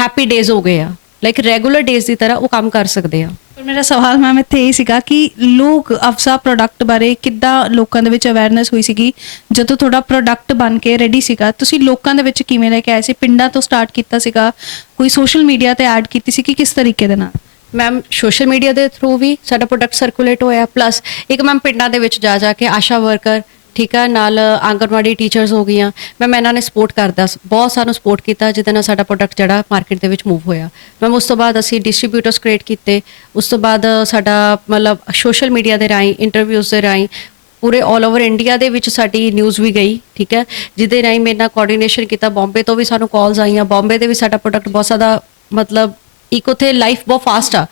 ਹੈਪੀ ਡੇਜ਼ ਹੋ ਗਏ ਆ, ਲਾਈਕ ਰੈਗੂਲਰ ਡੇਜ਼ ਦੀ ਤਰ੍ਹਾਂ ਉਹ ਕੰਮ ਕਰ ਸਕਦੇ ਆ। ਪਰ ਮੇਰਾ ਸਵਾਲ ਮੈਮ ਇੱਥੇ ਇਹ ਸੀਗਾ ਕਿ ਲੋਕ ਅਫਜ਼ਾ ਪ੍ਰੋਡਕਟ ਬਾਰੇ ਕਿੱਦਾਂ ਲੋਕਾਂ ਦੇ ਵਿੱਚ ਅਵੇਅਰਨੈਸ ਹੋਈ ਸੀਗੀ ਜਦੋਂ ਤੁਹਾਡਾ ਪ੍ਰੋਡਕਟ ਬਣ ਕੇ ਰੈਡੀ ਸੀਗਾ? ਤੁਸੀਂ ਲੋਕਾਂ ਦੇ ਵਿੱਚ ਕਿਵੇਂ ਲੈ ਕੇ ਆਏ ਸੀ? ਪਿੰਡਾਂ ਤੋਂ ਸਟਾਰਟ ਕੀਤਾ ਸੀਗਾ, ਕੋਈ ਸੋਸ਼ਲ ਮੀਡੀਆ ਤੇ ਐਡ ਕੀਤੀ ਸੀ ਕਿ ਕਿਸ ਤਰੀਕੇ ਦੇ ਨਾਲ? ਮੈਮ ਸੋਸ਼ਲ ਮੀਡੀਆ ਦੇ ਥਰੂ ਵੀ ਸਾਡਾ ਪ੍ਰੋਡਕਟ ਸਰਕੂਲੇਟ ਹੋਇਆ, ਪਲੱਸ ਇੱਕ ਮੈਮ ਪਿੰਡਾਂ ਦੇ ਵਿੱਚ ਜਾ ਕੇ ਆਸ਼ਾ ਵਰਕਰ, ਠੀਕ ਹੈ, ਨਾਲ ਆਂਗਨਵਾੜੀ ਟੀਚਰਸ ਹੋ ਗਈਆਂ, ਮੈਮ ਇਹਨਾਂ ਨੇ ਸਪੋਰਟ ਕਰਦਾ, ਬਹੁਤ ਸਾਨੂੰ ਸਪੋਰਟ ਕੀਤਾ, ਜਿਹਦੇ ਨਾਲ ਸਾਡਾ ਪ੍ਰੋਡਕਟ ਜਿਹੜਾ ਮਾਰਕੀਟ ਦੇ ਵਿੱਚ ਮੂਵ ਹੋਇਆ। ਮੈਮ ਉਸ ਤੋਂ ਬਾਅਦ ਅਸੀਂ ਡਿਸਟ੍ਰੀਬਿਊਟਰਸ ਕ੍ਰੀਏਟ ਕੀਤੇ, ਉਸ ਤੋਂ ਬਾਅਦ ਸਾਡਾ ਮਤਲਬ ਸੋਸ਼ਲ ਮੀਡੀਆ ਦੇ ਰਾਹੀਂ, ਇੰਟਰਵਿਊਜ਼ ਦੇ ਰਾਹੀਂ ਪੂਰੇ ਆਲ ਓਵਰ ਇੰਡੀਆ ਦੇ ਵਿੱਚ ਸਾਡੀ ਨਿਊਜ਼ ਵੀ ਗਈ, ਠੀਕ ਹੈ, ਜਿਹਦੇ ਰਾਹੀਂ ਮੇਰੇ ਨਾਲ ਕੋਆਰਡੀਨੇਸ਼ਨ ਕੀਤਾ। ਬੰਬੇ ਤੋਂ ਵੀ ਸਾਨੂੰ ਕਾਲਸ ਆਈਆਂ, ਬੰਬੇ ਦੇ ਵੀ ਸਾਡਾ ਪ੍ਰੋਡਕਟ ਬਹੁਤ ਜ਼ਿਆਦਾ ਮਤਲਬ ਇੱਕ ਉੱਥੇ ਲਾਈਫ ਬਹੁਤ ਫਾਸਟ ਆ,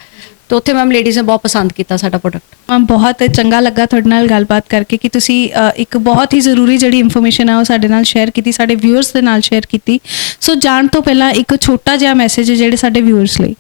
ਤੇ ਉੱਥੇ ਮੈਮ ਲੇਡੀਜ਼ ਨੇ ਬਹੁਤ ਪਸੰਦ ਕੀਤਾ ਸਾਡਾ ਪ੍ਰੋਡਕਟ। ਮੈਮ ਬਹੁਤ ਚੰਗਾ ਲੱਗਾ ਤੁਹਾਡੇ ਨਾਲ ਗੱਲਬਾਤ ਕਰਕੇ ਕਿ ਤੁਸੀਂ ਇੱਕ ਬਹੁਤ ਹੀ ਜ਼ਰੂਰੀ ਜਿਹੜੀ ਇਨਫੋਰਮੇਸ਼ਨ ਆ ਉਹ ਸਾਡੇ ਨਾਲ ਸ਼ੇਅਰ ਕੀਤੀ, ਸਾਡੇ ਵਿਊਅਰਸ ਦੇ ਨਾਲ ਸ਼ੇਅਰ ਕੀਤੀ। ਸੋ ਜਾਣ ਤੋਂ ਪਹਿਲਾਂ ਇੱਕ ਛੋਟਾ ਜਿਹਾ ਮੈਸੇਜ ਜਿਹੜੇ ਸਾਡੇ ਵਿਊਅਰਸ ਲਈ।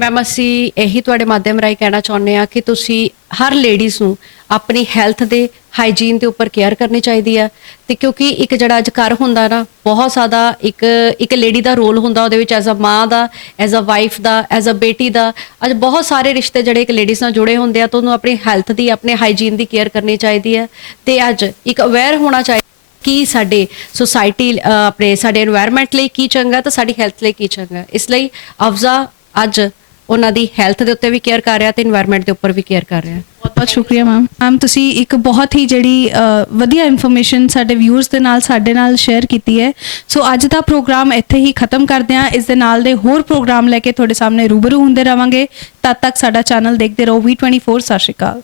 ਮੈਮ ਅਸੀਂ ਇਹੀ ਤੁਹਾਡੇ ਮਾਧਿਅਮ ਰਾਹੀਂ ਕਹਿਣਾ ਚਾਹੁੰਦੇ ਆ ਕਿ ਤੁਸੀਂ ਹਰ ਲੇਡੀਜ਼ ਨੂੰ ਆਪਣੀ ਹੈਲਥ ਦੇ ਹਾਈਜੀਨ ਦੇ ਉੱਪਰ ਕੇਅਰ ਕਰਨੀ ਚਾਹੀਦੀ ਆ, ਤੇ ਕਿਉਂਕਿ ਇੱਕ ਜਿਹੜਾ ਅੱਜ ਘਰ ਹੁੰਦਾ ਨਾ, ਬਹੁਤ ਜ਼ਿਆਦਾ ਇੱਕ ਲੇਡੀ ਦਾ ਰੋਲ ਹੁੰਦਾ ਉਹਦੇ ਵਿੱਚ, ਐਜ਼ ਅ ਮਾਂ ਦਾ, ਐਜ਼ ਅ ਵਾਈਫ ਦਾ, ਐਜ਼ ਅ ਬੇਟੀ ਦਾ। ਅੱਜ ਬਹੁਤ ਸਾਰੇ ਰਿਸ਼ਤੇ ਜਿਹੜੇ ਇੱਕ ਲੇਡੀਜ਼ ਨਾਲ ਜੁੜੇ ਹੁੰਦੇ ਆ, ਤਾਂ ਉਹਨੂੰ ਆਪਣੀ ਹੈਲਥ ਦੀ, ਆਪਣੇ ਹਾਈਜੀਨ ਦੀ ਕੇਅਰ ਕਰਨੀ ਚਾਹੀਦੀ ਹੈ, ਤੇ ਅੱਜ ਇੱਕ ਅਵੇਅਰ ਹੋਣਾ ਚਾਹੀਦਾ ਕਿ ਸਾਡੇ ਸੋਸਾਇਟੀ ਆਪਣੇ ਸਾਡੇ এনवायरमेंट ਲਈ ਕੀ ਚੰਗਾ ਤੇ ਸਾਡੀ ਹੈਲਥ ਲਈ ਕੀ ਚੰਗਾ। ਇਸ ਲਈ ਅਫਜ਼ਾ ਅੱਜ ਉਹਨਾਂ ਦੀ ਹੈਲਥ ਦੇ ਉੱਤੇ ਵੀ ਕੇਅਰ ਕਰ ਰਿਹਾ ਤੇ এনवायरमेंट ਦੇ ਉੱਪਰ ਵੀ ਕੇਅਰ ਕਰ ਰਿਹਾ। ਬਹੁਤ ਬਹੁਤ ਸ਼ੁਕਰੀਆ ਮੈਮ ਤੁਸੀਂ ਇੱਕ ਬਹੁਤ ਹੀ ਜਿਹੜੀ ਵਧੀਆ ਇਨਫੋਰਮੇਸ਼ਨ ਸਾਡੇ ਵਿਊਅਰਸ ਦੇ ਨਾਲ, ਸਾਡੇ ਨਾਲ ਸ਼ੇਅਰ ਕੀਤੀ ਹੈ। ਸੋ ਅੱਜ ਦਾ ਪ੍ਰੋਗਰਾਮ ਇੱਥੇ ਹੀ ਖਤਮ ਕਰਦੇ ਹਾਂ। ਇਸ ਦੇ ਨਾਲ ਦੇ ਹੋਰ ਪ੍ਰੋਗਰਾਮ ਲੈ ਕੇ ਤੁਹਾਡੇ ਸਾਹਮਣੇ ਰੂਬਰੂ ਹੁੰਦੇ ਰਵਾਂਗੇ। ਤਦ ਤੱਕ ਸਾਡਾ ਚੈਨਲ ਦੇਖਦੇ ਰਹੋ V24। ਸਤਿ ਸ਼੍ਰੀ ਅਕਾਲ।